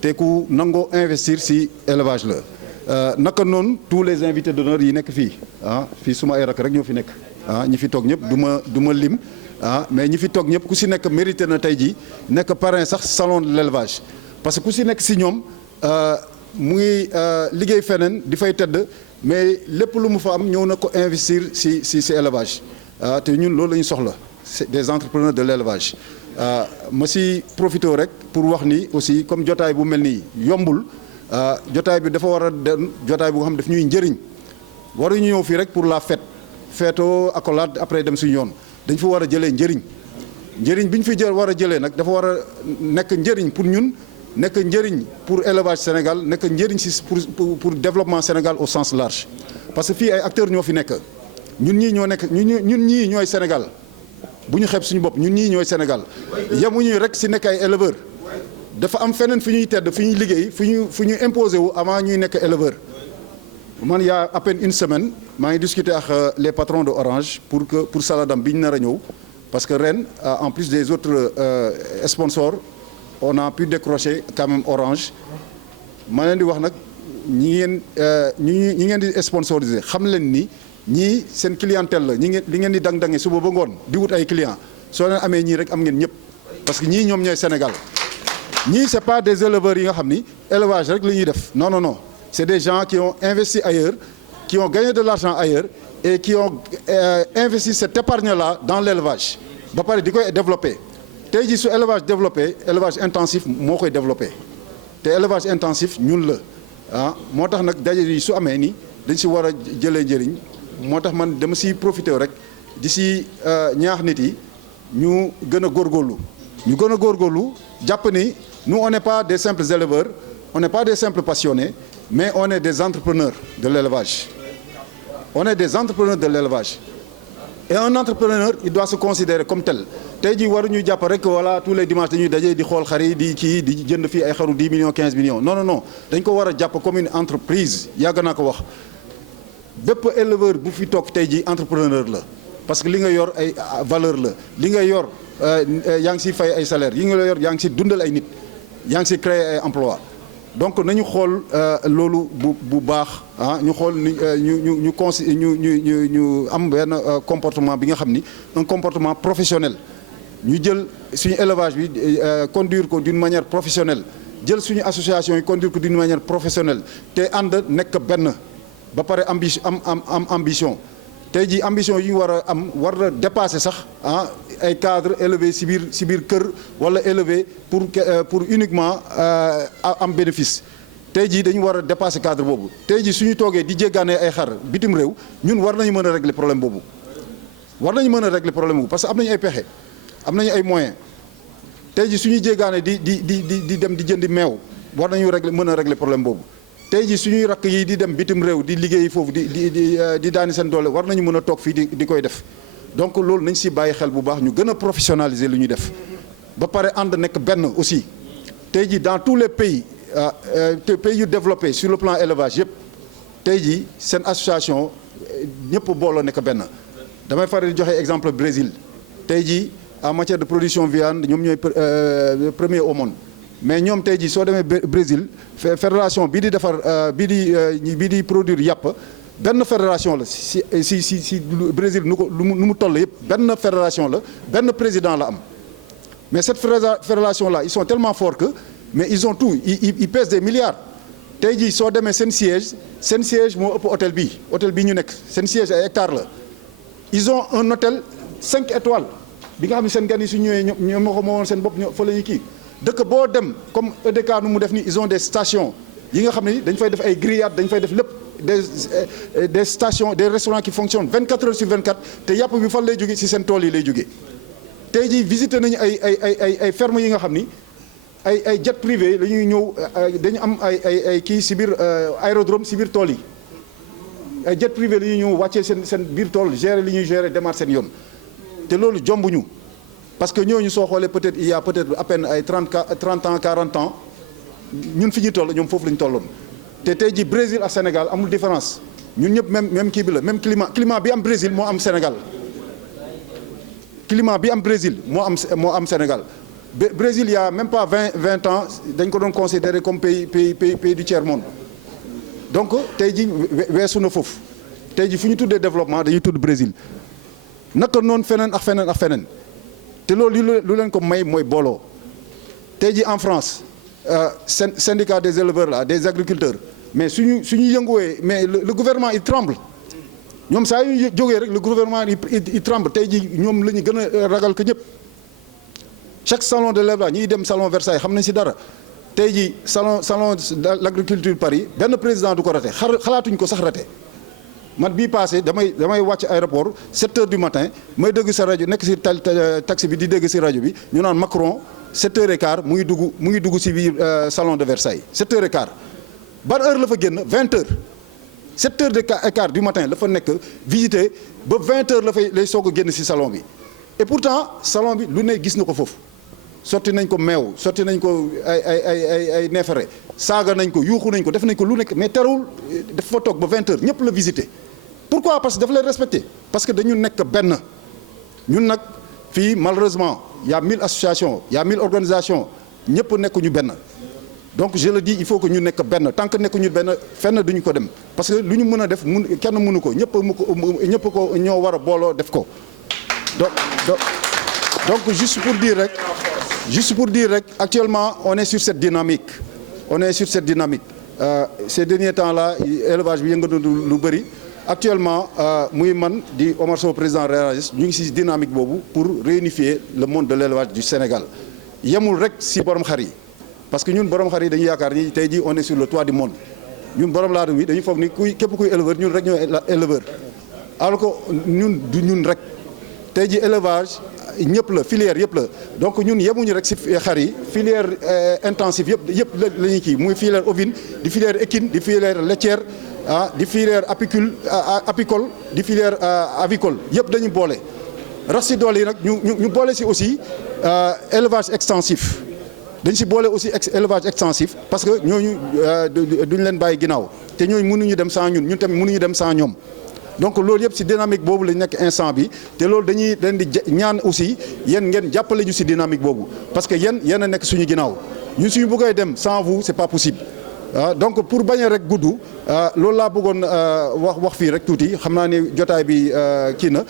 te ku nangoo investir si élevage la naka noonu tous les invités d'honneur yi nekk fii fii suma ay rak rek ñoo fi nekk ñi fi toog ñëpp du ma lim mais ñi fi toog ñëpp ku si nekk mérité na tey jii nekk parrain sax salon de l'élevage parce que ku si nekk si ñoom mu ngi liggéey feneen di fay tedd mais lépp lu mu fa am ñëw na ko investir si élevage te ñun loolu la ñu soxla c'est des entrepreneurs de l'élevage ma si profité rek pour wax ni aussi comme jotaay bu mel nii yombul jotaay bi dafa war a dem jotaay bu nga xam daf ñuy njëriñ waruñu ñëw fii rek pour la fête feetoo accolade après dem suñu yoon dañ fa war a jëlee njëriñ bi ñu fi war a jëlee nag dafa war a nekk njëriñ pour ñun nekk njëriñ pour élevage Sénégal nekk njëriñ si pour développement Sénégal au sens large parce que fii ay acteurs ñoo fi nekk ñun ñii ñooy Sénégal bu ñu xeeb suñu bopp ñun ñii ñooy Sénégal yemuñu rek si nekk ay éleveurs dafa am feneen fi ñuy tedd fi ñuy liggéey fu ñu imposé wu avant ñuy nekk éleveur man y a à peine une semaine maa ngi discuter ak les patrons de Orange pour Saladam bi ñu nar a ñëw parce que ren en plus des autres sponsors on a pu décrocher quand même Orange ma leen di wax nag ñi ngeen di sponsoriser xam leen ni ñii seen clientèle la li ngeen di dang-dange suba ba ngoon di wut ay clients soo leen amee ñii rek am ngeen ñëpp parce que ñii ñoom ñooy Sénégal ñii c'est pas des éleveurs yi nga xam ni élevage rek la ñuy def non c'est des gens qui ont investi ailleurs qui ont gagné de l'argent ailleurs et qui ont investi cette épargne-là dans l'élevage ba pare di koy développer tey jii su élevage développé élevage intensif moo koy développé te élevage intensif ñun la moo tax nag daje yi su amee ni dañ si war a jëlee njëriñ moo tax man dama si profité rek di si ñaax nit yi ñu gën a góorgóorlu jàpp ni nous on n'est pas des simples éleveurs on n'est pas des simples passionnés mais on est des entrepreneurs de l'élevage et un entrepreneur il doit se considérer comme tel tey jii waruñu jàpp rek voilà tous les dimanches dañuy daje di xool xar yi di jënd fii ay xaru 10 millions 15 millions non dañ ko war a jàpp comme une entreprise yàgg naa ko wax bépp éleveur bu fi toog tey jii entrepreneur la parce que li nga yor ay valeur la li nga yor yaa ngi siy fay ay salaire yi nga la yor yaa ngi si dundal ay nit yaa ngi si créer ay emploi donc nañu xool loolu bu baax ah ñu xool ñu am benn comportement bi nga xam ni un comportement professionnel ñu jël suñu élevage bi conduire ko d'une manière professionnelle jël suñu association yi conduire ko d'une manière professionnelle te ànd nekk benn ba pare ambition tey jii ambition yi ñu war a am war na dépasser sax ay cadre élevé si biir kër wala élevé pour uniquement am bénéfice tey jii dañu war a dépasser cadre boobu tey jii suñu toogee di jéggaane ay xar bitim réew ñun war nañu mën a régler problème boobu parce que am nañu ay pexe am nañu ay moyens tey jii suñuy jéggaane di dem di jëndi meew war nañu mën a régler problème boobu tey jii suñuy rakk yi di dem bitim réew di liggéey foofu di daani seen doole war nañu mën a toog fii di koy def donc loolu nañ si bàyyi xel bu baax ñu gën a professionnaliser lu ñuy def ba pare ànd nekk benn aussi tey jii dans tous les pays yu développés sur le plan élevage yëpp tey jii seen association ñëpp booloo nekk benn damay faral di joxe exemple Brésil tey jii en matière de production viande ñoom ñooy premier au monde mais ñoom tey jii soo demee Brésil fédération bii di defar bii di produire yàpp benn fédération la si Brésil nu mu toll yëpp benn fédération la benn président la am mais cette fédération là ils sont tellement forts que mais ils ont tout ils pèsent des milliards tey jii soo demee seen siège moo ëpp hôtel bii ñu nekk seen siège ay hectares la ils ont un hôtel 5 étoiles bi nga xam ne seen gan yi su ñëwee ñoom moo ko moomoon seen bopp fa la ñuy kii dëkk boo dem comme EDK nu mu def ni ils ont des stations yi nga xam ne dañ fay def ay grillades dañ fay def lépp des stations des restaurants qui fonctionnent 24 heures sur 24 te yàpp bi fan lay jóge ci seen tool yi lay jóge tey jii visité nañu ay fermes yi nga xam ni ay jet privé la ñuy ñëw dañu am ay kii ci biir aérodrome ci biir tool yi ay jet privé la ñuy ñëw wàccee seen biir tool gérer li ñuy gérer demaat seen yoon te loolu jombuñu parce que ñooñu soo xoolee peut-être il y a peut-être à peine ay 30 ans 40 ans ñun fi ñuy toll ñoom foofu la ñu tolloon te tey jii Brésil ak Sénégal amul différence ñun ñëpp même kii bi la même climat bi am Brésil moo am Sénégal climat bi am Brésil moo am Sénégal Brésil il y a même pas 20 ans dañ ko doon considéré comme pays du tiers monde donc tey jii weesu na foofu tey jii fu ñu tuddee développement dañuy tudd Brésil naka noonu feneen ak feneen te loolu lu leen ko may mooy booloo tey jii en France syndicat des éleveurs là des agriculteurs mais suñu yënguwee mais le gouvernement il tremble ñoom saa yu ñu jógee rek le gouvernement il tremble tey jii ñoom la ñu gën a ragal que ñëpp chaque salon de l'élevage ñiy dem salon Versailles xam nañ ci dara tey jii salon de l'agriculture Paris benn président du ko raté xalaatuñ ko sax raté man bii passé damay wàcc aéroport 7 heures du matin may dégg sa rajo nekk ci taxi bi di dégg ci rajo bi ñu naan Macron 7 heures et quart mu ngi dugg ci biir salon de Versailles 7 heures et quart ban heure la fa génn 20 heures 7 heures et quart du matin la fa nekk visiter ba 20 heures lay soog a génn ci salon bi et pourtant salon bi lu ne gis na ko foofu sotti nañ ko meew sotti nañ ko ay neefere saaga nañ ko yuuxu nañ ko def nañ ko lu nekk mais terewul dafa fa toog ba 20 heures ñëpp la visiter pourquoi parce que dafa leen respecter parce que dañu nekk benn ñun nag fii malheureusement y a 1000 associations y a 1000 organisations ñëpp nekkuñu benn donc je le dis il faut que ñu nekk benn tant que nekkuñu benn fenn duñu ko dem parce que lu ñu mën a def kenn mënu ko ñëpp ko ñoo war a booloo def ko donc juste pour dire rek actuellement on est sur cette dynamique ces derniers temps là élevage bi yëngatu lu bëri actuellement muy man di Omar Sow président REAGES ñu ngi ci dynamique boobu pour réunifier le monde de l'élevage du Sénégal yemul rek ci borom xar yi parce que ñun borom xar yi dañuy yaakaar ni tey jii on est sur le toit du monde ñun borom laadum yi dañuy foog ni képp kuy éleveur ñun rek ñooy éleveur alors que ñun du ñun rek tey jii élevage ñëpp la filière yëpp la donc ñun yemuñu rek ci xar yi filière intensive yëpp la ñuy kii muy filière ovine di filière équine di filière laitière di filière apicole di filière avicole yëpp dañu boole rax ci doole yi nag ñu boole ci aussi élevage extensif dañ ci boole aussi élevage extensif parce que ñooñu duñ leen bàyyi ginnaaw te ñooñu mënuñu dem sans ñun tamit mënuñu dem sans ñoom donc loolu yëpp si dynamique boobu lañ nekk instant bi te loolu dañuy leen di ñaan aussi yéen ngeen jàppale ñu si dynamique boobu parce que yéen a nekk suñu ginnaaw ñun suñu bëggee dem sans vous c'est pas possible. Donc pour bañ a rek gudd loolu laa bëggoon wax fii rek tuuti xam naa ni jotaay bi kii na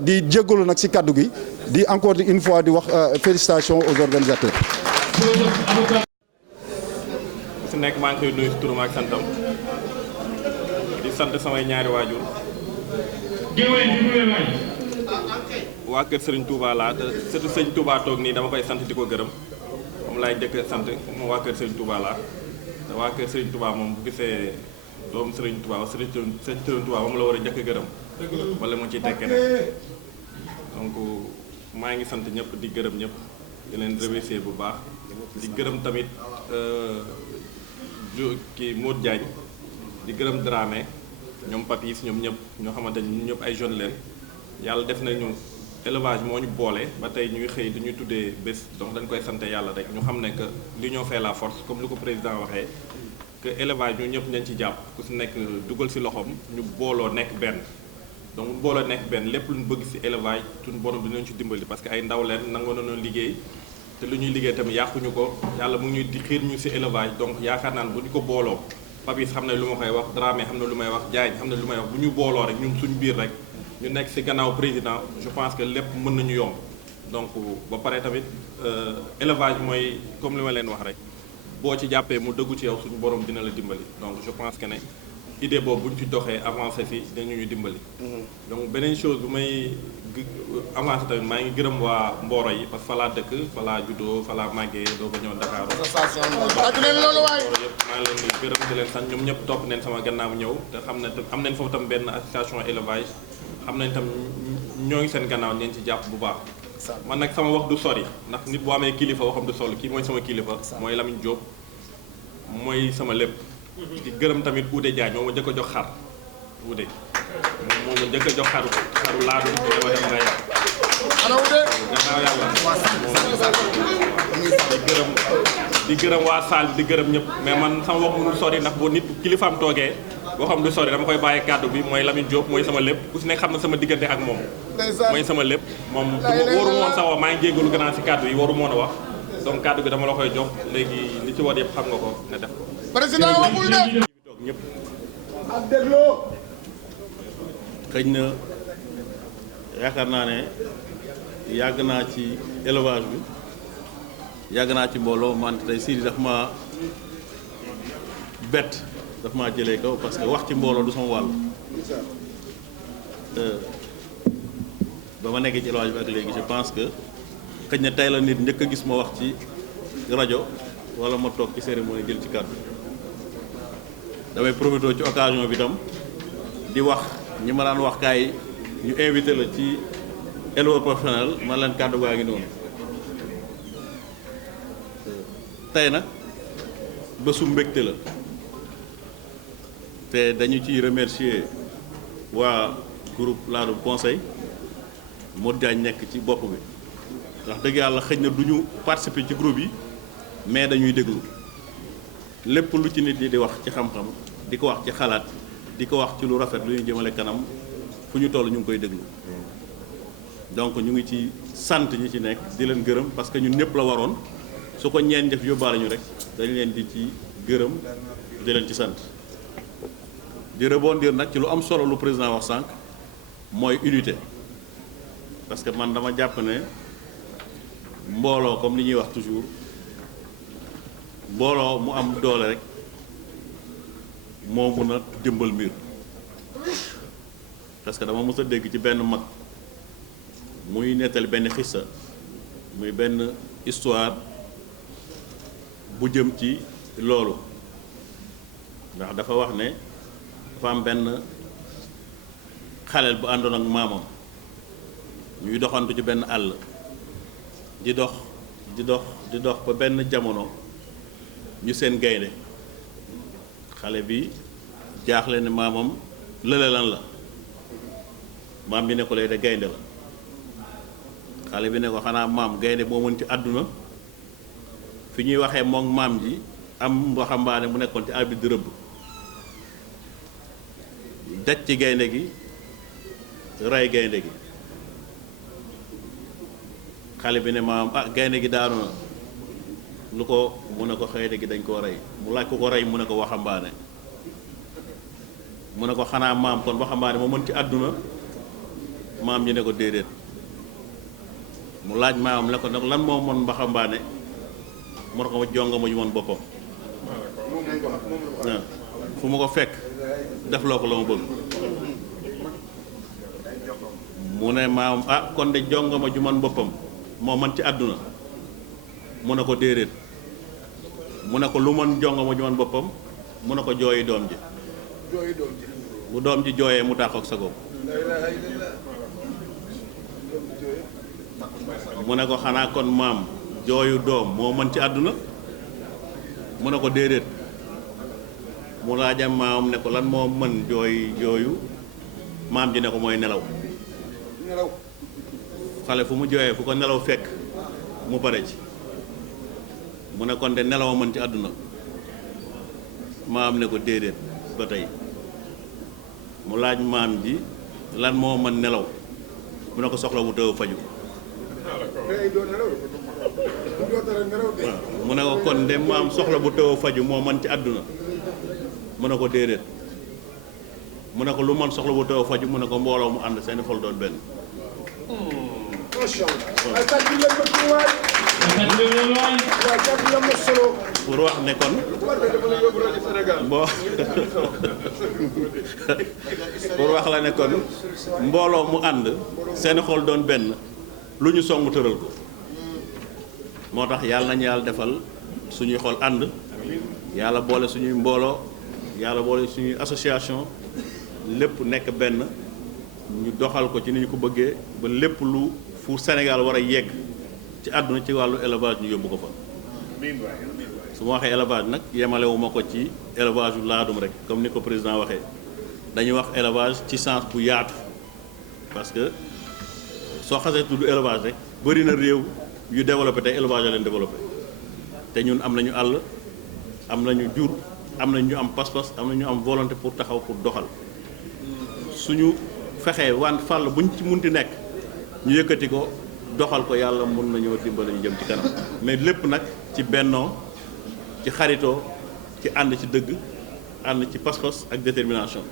di jéggalu nag si kaddu gi di encore une fois di wax félicitations aux organisateurs. su nekk maa ngi koy nuyu si turam ak santam di sant samay ñaari waajur. waa kër Serigne Touba laa te surtout Serigne Touba toog nii dama koy sant di ko gërëm moom laay njëkk sant moom waa kër Serigne Touba laa. te waa kër Serigne Touba moom bu gisee doomu Serigne Touba Serigne Touba moom la war a njëkk a gërëm wala mu ciy tekkee rek donc maa ngi sant ñëpp di gërëm ñëpp di leen remercier bu baax di gërëm tamit kii Modou Diagne di gërëm Dramé ñoom Papis ñoom ñëpp ñoo xamante ni ñun ñëpp ay jeunes leen yàlla def nañu élevage moo ñu boole ba tey ñuy xëy dañuy tuddee bés donc dañ koy sant yàlla rek ñu xam ne que l'union fait la force comme li ko président waxee que élevage ñu ñëpp nañ ci jàpp ku si nekk dugal si loxoom ñu booloo nekk benn donc bu booloo nekk benn lépp lu ñu bëgg si élevage suñu borom dinañ ci dimbali parce que ay ndaw leen nangoo nañoo liggéey te lu ñuy liggéey tamit yàquñu ko yàlla mu ngi ñuy di xiir ñu si élevage donc yaakaar naa ne bu ñu ko booloo Papis xam ne lu ma koy wax Dramé xam ne lu may wax Diagne xam ne lu may wax bu ñu booloo rek ñun suñu biir rek ñu nekk ci gannaaw président je pense que lépp mën nañu yomb donc ba pare tamit élevage mooy comme li ma leen wax rek boo ci jàppee mu dëggu ci yow suñu borom dina la dimbali donc je pense que ne idée boobu bu ñu ci doxee avancé fi dañu dimbali. donc beneen chose bu may avancé tamit maa ngi gërëm waa Mboro yi parce que fa laa dëkk fa laa juddoo fa laa màggee doo ko ñëw Dakar. yëpp maa ngi leen di gërëm di leen sant ñoom ñëpp topp neen sama gannaaw ñëw te xam ne am nañ foofu tam benn association élevage. xam nañ tam ñoo ngi seen gannaaw ñeen ci jàpp bu baax man nag sama wax du sori ndax nit boo amee kilifa waxam du solo kii mooy sama kilifa mooy Lamine Diop mooy sama lépp di gërëm tamit Oudé Diagne moo ma njëkk a jox xar Oudé moo ma njëkk a jox xaru laadum dama dem nga yàq gannaaw yàlla di gërëm waa salle bi di gërëm ñëpp mais man sama wax mënul sori ndax boo nit kilifaam toogee boo xam du sori dama koy bàyyi kàddu bi mooy Lamine Diop mooy sama lépp ku si nekk xam na sama diggante ak moom mooy sama lépp moom waru moon sax wax maa ngi jégalu gannaaw si kàddu yi waru moon a wax donc kàddu bi dama la koy jox léegi li ci war yëpp xam nga ko ne def ko président waxul de toog ñëpp ak dégloo xëy na yaakaar naa ne yàgg naa ci élevage bi yàgg naa ci mbooloo mante tey Sidi daf ma bett daf maa jëlee kaw parce que wax ci mbooloo du sama wàll ba ma nekkee ci élevage bi ak léegi je pense que xëy na tey la nit njëkk a gis ma wax ci rajo wala ma toog ci cérémonie jël ci kàddu damay profité ci occasion bi tam di wax ñi ma daan wax kaay ñu invité la ci éleveur professionnel man leen kàddu gaa ngi noonu tey nag bésu mbégte la te dañu ciy remercier waa groupe Ladoum Conseil Modou Diagne nekk ci bopp bi ndax dëgg yàlla xëy na du ñu participer ci groupe yi mais dañuy déglu lépp lu ci nit ñi di wax ci xam-xam di ko wax ci xalaat di ko wax ci lu rafet lu ñu jëmale kanam fu ñu toll ñu ngi koy déglu donc ñu ngi ci sant ñi ci nekk di leen gërëm parce que ñun ñëpp la waroon su ko ñeen def yóbbaale ñu rek dañ leen di ci gërëm di leen ci sant di rebondir nag ci lu am solo lu président wax sànq mooy unité parce que man dama jàpp ne mbooloo comme li ñuy wax toujours mbooloo mu am doole rek moo mun a jëmbal mbir parce que dama mës a dégg ci benn mag muy nettali benn xissa muy benn histoire bu jëm ci loolu ndax dafa wax ne dafa am benn xaleel bu àndoon ak maamam ñuy doxantu ci benn àll di dox ba benn jamono ñu seen gaynde xale bi jaaxle ne maamam lële lan la maam bi ne ko lay de gaynde la xale bi ne ko xanaa maam gaynde moo mën ci àdduna fi ñuy waxee moom maam ji am waxambaane mu nekkoon ci àll bi di rëbb daj ci gaynde gi rey gaynde gi xale bi ne maam ah gaynde gi daanu na lu ko mu ne ko xëyde gi dañ koo rey mu laaj ko rey mu ne ko waxambaane mu ne ko xanaa maam kon waxambaane moo mën ci àdduna maam ji ne ko déedéet mu laaj maam ne ko nag lan moo mën waxambaane mu ne ko ma jonga ma ju mën boppam waaw fu ma ko fekk def loo ko la ma bëgg mu ne maam ah kon de jonga ma ju mën boppam moo man ci àdduna mu ne ko déedéet mu ne ko lu mën jonga ma ju mën boppam mu ne ko jooyi doom ji bu doom ji jooyee mu tàq ak sagoom mu ne ko xanaa kon maam jooyu doom moo mën ci àdduna mu ne ko déedéet mu laajam maam ne ko lan moo mën jooyu maam ji ne ko mooy nelaw xale fu mu jooyee fu ko nelaw fekk mu bare ci mu ne kon de nelaw mën ci àdduna maam ne ko déedéet ba tey mu laaj maam ji lan moo mën nelaw mu ne ko soxla bu tëw faju waaw mu ne ko kon de maam soxla bu tëw faju moo mën ci àdduna mu ne ko déedéet mu ne ko lu mën soxla bu tëw faju mu ne ko mbooloo mu ànd seeni xol doon benn pour wax ne kon pour wax la ne kon mbooloo mu ànd seeni xol doon benn lu ñu song tëral ko moo tax yàlla nañu yàlla defal suñuy xol ànd yàlla boole suñuy mbooloo yàlla boole suñuy association lépp nekk benn ñu doxal ko ci ni ñu ko bëggee ba lépp lu fu Sénégal war a yegg ci àdduna ci wàllu élevage ñu yóbbu ko fa su ma waxee élevage nag yemalewuma ko ci élevage yu laadum rek comme ni ko président waxee dañuy wax élevage ci sens bu yaatu parce que soo xasee tudd élevage rek bëri na réew yu développé tey élevage a leen développé te ñun am nañu àll am nañu jur am nañu am pas-pas am nañu am volonté pour taxaw pour doxal suñu fexee fàll buñ ci munti nekk ñu yëkkati ko doxal ko yàlla mun nañoo dimbali ñu jëm ci kanam mais lépp nag ci bennoo ci xaritoo ci ànd ci dëgg ànd ci pas-pas ak détermination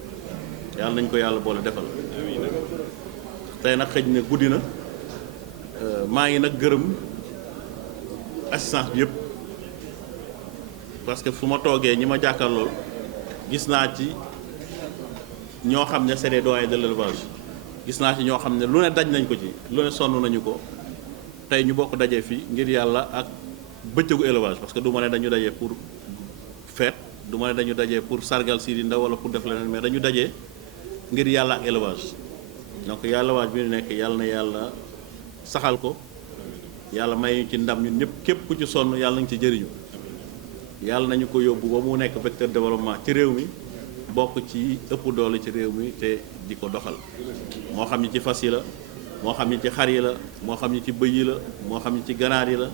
yàlla nañ ko yàlla boole defal tey nag xëj na guddi na maa ngi nag gërëm assistance bi yëpp parce que fu ma toogee ñi ma jàkkaar lool gis naa ci ñoo xam ne c'est des doyens de l'élevage gis naa ci ñoo xam ne lu ne daj nañ ko ci lu ne sonn nañu ko tey ñu bokk dajee fii ngir yàlla ak bëccëgu élevage parce que du ma ne dañu dajee pour fête du ma ne dañu dajee pour sargal Sidi Ndaw wala pour def leneen mais dañu dajee ngir yàlla ak élevage donc élevage bi ñu nekk yàlla na yàlla saxal ko yàlla may ñu ci ndam ñun ñëpp képp ku ci sonn yàlla nañu ci jëriñu yàlla nañu ko yóbbu ba mu nekk vecteur développement ci réew mi bokk ci ëpp doole ci réew mi te di ko doxal moo xam ni ci fas yi la moo xam ni ci xar yi la moo xam ni ci bëy yi la moo xam ni ci ganaar yi la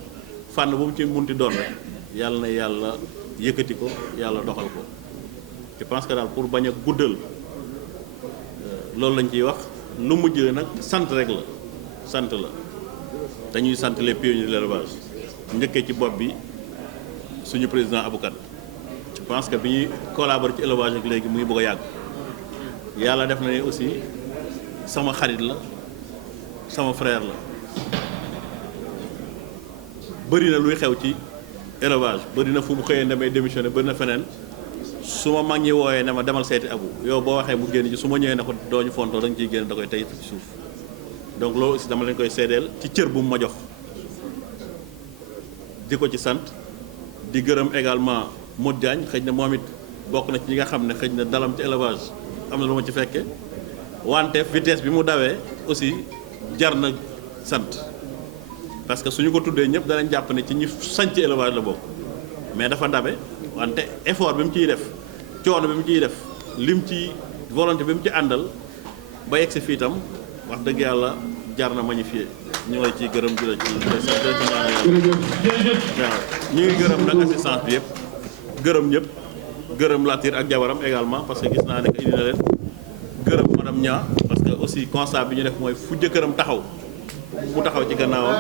fànn bu mu ci munti doon rek yàlla na yàlla yëkkati ko yàlla doxal ko je pense que daal pour bañ a guddal loolu lañ ciy wax lu mujj nag sant rek la sant la dañuy sant les pionniers de l'élevage njëkkee ci bopp bi suñu président Abou Kane je pense que bi ñuy collaborer ci élevage ak léegi mu ngi bëgg a yàgg yàlla def na ne aussi sama xarit la sama frère la bëri na luy xew ci élevage bëri na fu mu xëyee damay démissionné bëri na feneen su ma mag ñi wooyee ne ma demal seeti Abou yow boo waxee mu génn ci su ma ñëwee ne ko dooñu fontoo da nga ciy génn da koy tey ci suuf donc loolu aussi dama leen koy seedeel ci cër bu mu ma jox di ko ci sant di gërëm également Modou Diagne xëy na moom it bokk na ci ñi nga xam ne xëy na dalam ci élevage am na lu ma ci fekke wante vitesse bi mu dawee aussi jar na sant parce que suñu ko tuddee ñëpp danañ jàpp ne ci ñi sañ ci élevage la bokk mais dafa dabe wante effort bi mu ciy def coono bi mu ciy def lim ci volonté bi mu ci àndal ba yegg si fii itam wax dëgg yàlla jar na magnifier ñu ngi lay ciy gërëm di la ci waaw ñu ngi gërëm nag assistance bi yëpp gërëm ñëpp gërëm Latir ak jabaram également parce que gis naa ne que indi na leen gërëm madame Nia parce que aussi constat bi ñu def mooy fu jëkkëram taxaw mu taxaw ci gannaawam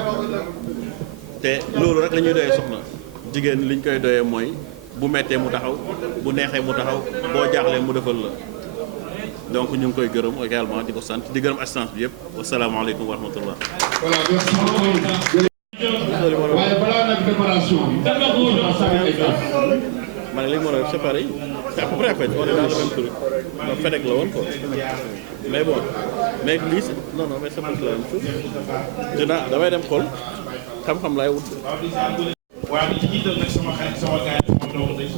te loolu rek la ñuy doyee soxna jigéen liñ koy doyee mooy bu mettee mu taxaw bu neexee mu taxaw boo jaaxlee mu defal la donc ñu ngi koy gërëm également di ko sant di gërëm assistance bi yëpp wasalaamaaleykum wa rahmatullah. voilà waaye balaa nag préparation bi. ma ne li mu mën a def c'est pareil c'est à peu près en fait on est dans le même truc donc FEDEC la woon quoi mais bon mais lii non non mais c'est pas la même chose dinaa damay dem xool xam-xam laay wut. waaw di ci jiital nag sama xarit sama gars yi sama doom day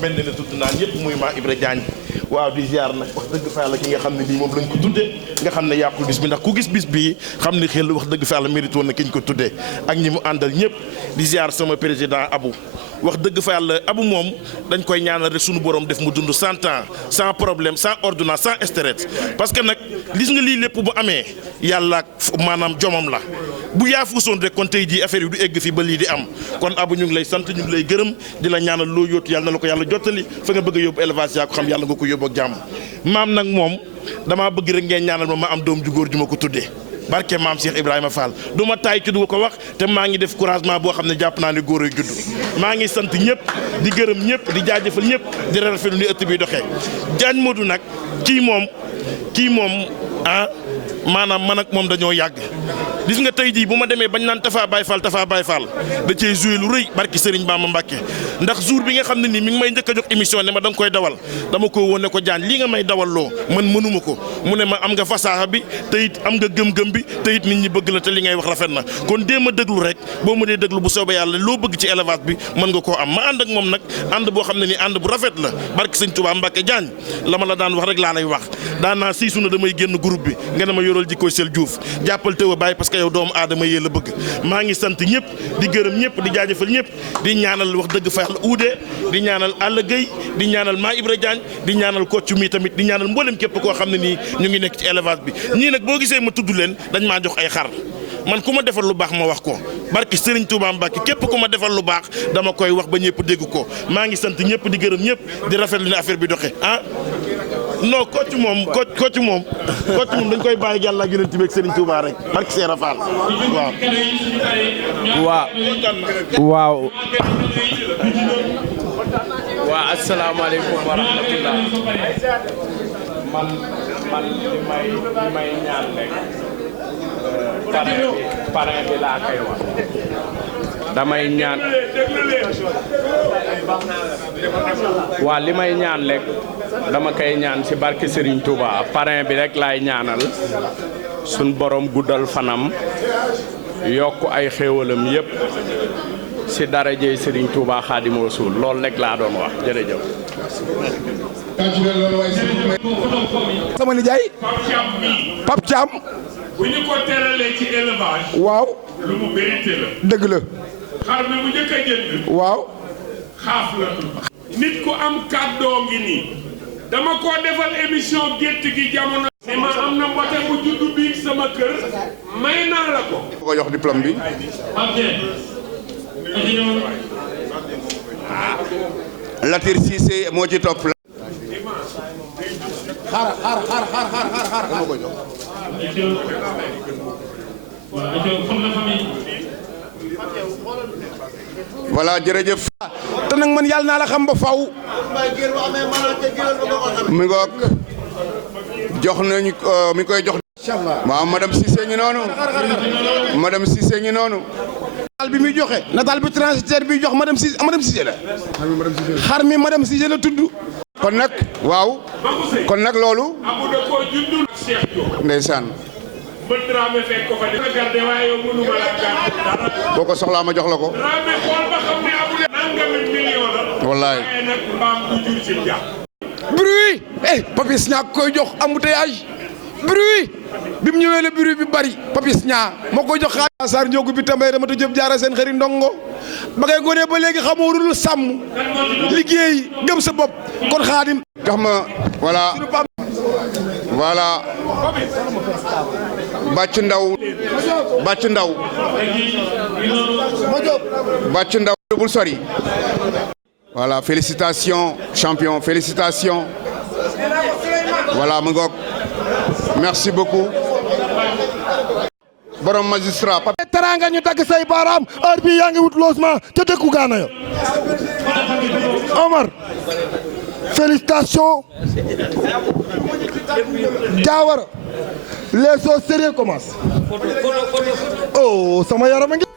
mel ne la tudd naan yëpp muy maa Ibra Diagne waaw di ziar nag wax dëgg fa yàlla ki nga xam ne lii moom lañ ko tuddee nga xam ne yàqul bis bi ndax ku gis bis bii xam ne xel wax dëgg fa yàlla mérite woon na ki ñu ko tuddee ak ñi mu àndal ñëpp di ziar sama président Abou wax dëgg fa yàlla Abou moom dañ koy ñaanal rek sunu borom def mu dund 100 ans sans problème sans ordonnance sans stress parce que nag gis nga lii lépp bu amee yàlla maanaam jomam la bu yaafuusoon rek kon tey jii affaire yi du egg fii ba lii di am kon Abou ñu ngi lay sant ñu ngi lay gërëm di la ñaanal loo yóotu yàlla na la ko yàlla jottali fa nga bëgg a yóbbu élevage yaa ko xam yàlla nga ko yóbbu ak jàmm maam nag moom damaa bëgg rek ngeen ñaanal ma am doom ju góor ju ma ko tuddee barke maam Cheikh Ibrahima Fall du ma taay ci du ko wax te maa ngi def couragement boo xam ne jàpp naa ne góor ay judd maa ngi sant ñëpp di gërëm ñëpp di jaajëfal ñëpp di rafetlu ni ëtt bi doxee Diagne Modou nag kii moom ah maanaam man ak moom dañoo yàgg gis nga tey jii bu ma demee bañ naan Tafa Baye Fall da cee joué lu rëy barki Serigne Bamba Mbacke ndax jour bi nga xam ne nii mi ngi may njëkk a jox émission ne ma da nga koy dawal dama ko wone ko Diagne lii nga may dawal loo man mënuma ko mu ne ma am nga fasaaxa bi te it am nga gëm-gëm bi te it nit ñi bëgg la te li ngay wax rafet na kon déem a déglu rek boo ma dee déglu bu soobee yàlla loo bëgg ci élevage bi mën nga koo am ma ànd ak moom nag ànd boo xam ne nii ànd bu rafet la barki Serigne Touba Mbacke Diagne la ma la daan wax rek laa lay wax daan naa siisu na damay génn groupe bi nga ne ma yoral jikkooy Sel Diouf jàppal tëw a bàyyi parce que yow doomu aadama yee la bëgg maa ngi sant ñëpp di gërëm ñëpp di jaajëfal ñëpp di ñaanal wax dëgg fa yàlla uude di ñaanal Alla Gueye di ñaanal maa Ibra Diagne di ñaanal Kocc mi tamit di ñaanal mboolem képp koo xam ne nii ñu ngi nekk ci élevage bi ñii nag boo gisee ma tudd leen dañ maa jox ay xar man ku ma defal lu baax ma wax ko barki Serigne Touba Mbacke képp ku ma defal lu baax dama koy wax ba ñëpp dégg ko maa ngi sant ñëpp di gërëm ñëpp di rafetlu ne affaire bi doxee ah non Kocc moom dañ koy bàyyi yàlla ak Yonent bi ak Serigne Touba rek barki Seera Fall waaw asalaamaaleykum wa rahmatullah man li may ñaan rek parrain bi laa koy wax damay ñaan waa li may ñaan rek dama koy ñaan ci barke Serigne Touba parrain bi rek laay ñaanal suñ borom guddal fanam yokk ay xéewalam yépp ci darajey Serigne Touba Xaadimu Rasuul loolu rek laa doon wax jërëjëf. sama nijaay Pape Thiam. bu ñu ko teralee ci élevage. waaw. lu mu mérité la. dëgg la. xar mi mu njëkk a jënd. waaw. xaaf la. nit ku am kàddoo ngi nii. dama ko defal émission gétt gi jamono. ne ma am na mbote bu juddu biig sama kër. may naa la ko. ko jox diplôme bi. Latir Cissé moo ci topp. xaar dama ko jox. voilà jërëjëf. te nag man yàlla naa la xam ba faw. mi ngoog jox nañu mi koy jox. waaw madame Cissé ngi noonu. madame Cissé ngi noonu. nataal bi muy joxe nataal bi transitaire bi jox madame Cissé la. xar mi madame Cissé la tudd. kon nag waaw. kon nag loolu. ndeysaan. boo ko soxlaa ma jox la ko. wallaay. bruit Papis ñaa koy jox embouteillage bruit bi mu ñëwee la bruit bi bari Papis ñaa moo koy jox xaar Sarr Ndiogu bi tambay dama ta jëf jaara seen xëri ndongo ba ngay gone ba léegi xamoo lu sàmm liggéey gëm sa bopp kon Xaadim jox ma voilà bàcc ndaw bul sori. Voilà, félicitations champion, félicitations. Voilà mu ngoog merci beaucoup. borom magistrat. teranga ñu tagg say baaraam heure bii yaa ngi wut logement te dëkku Gaana yo Omar félicitations Diawara les choses sérieux commencent oh sama yaram a ngi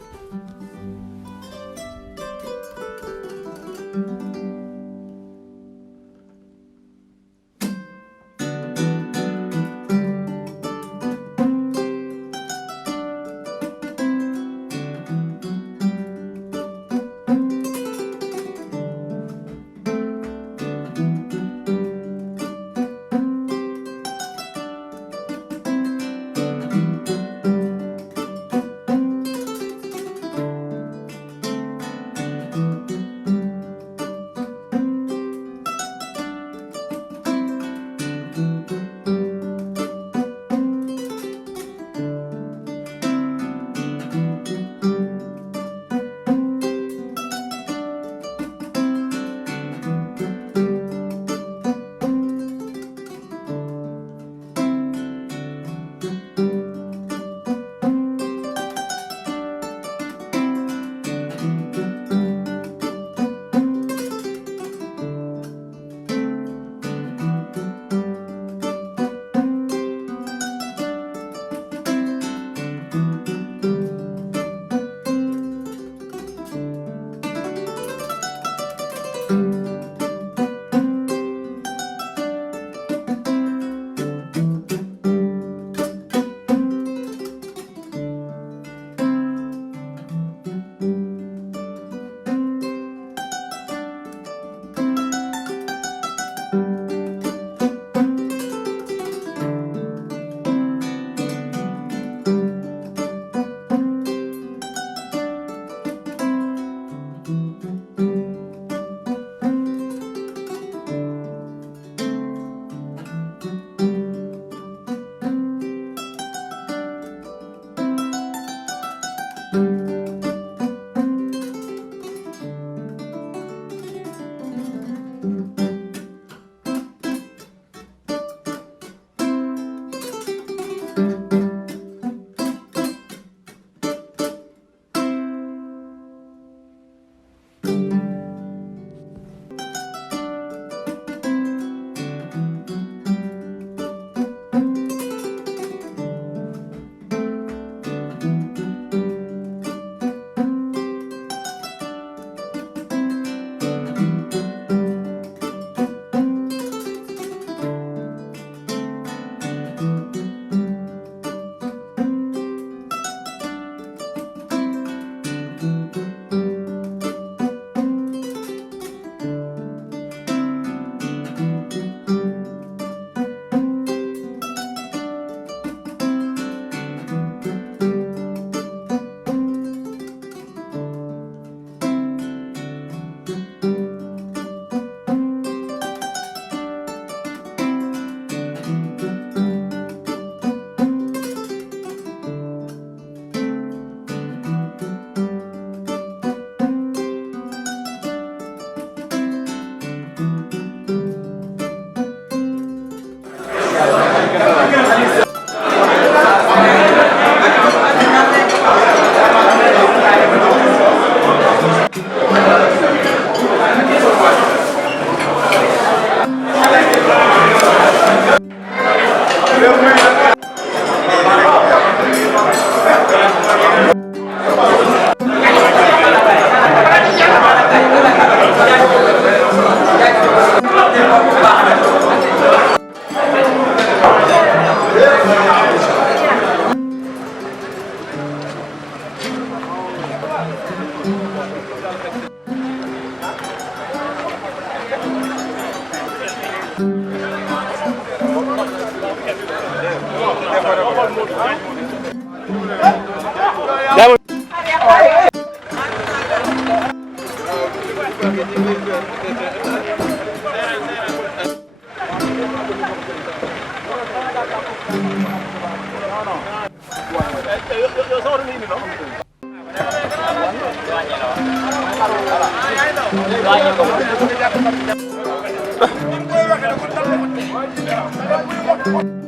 Thank you.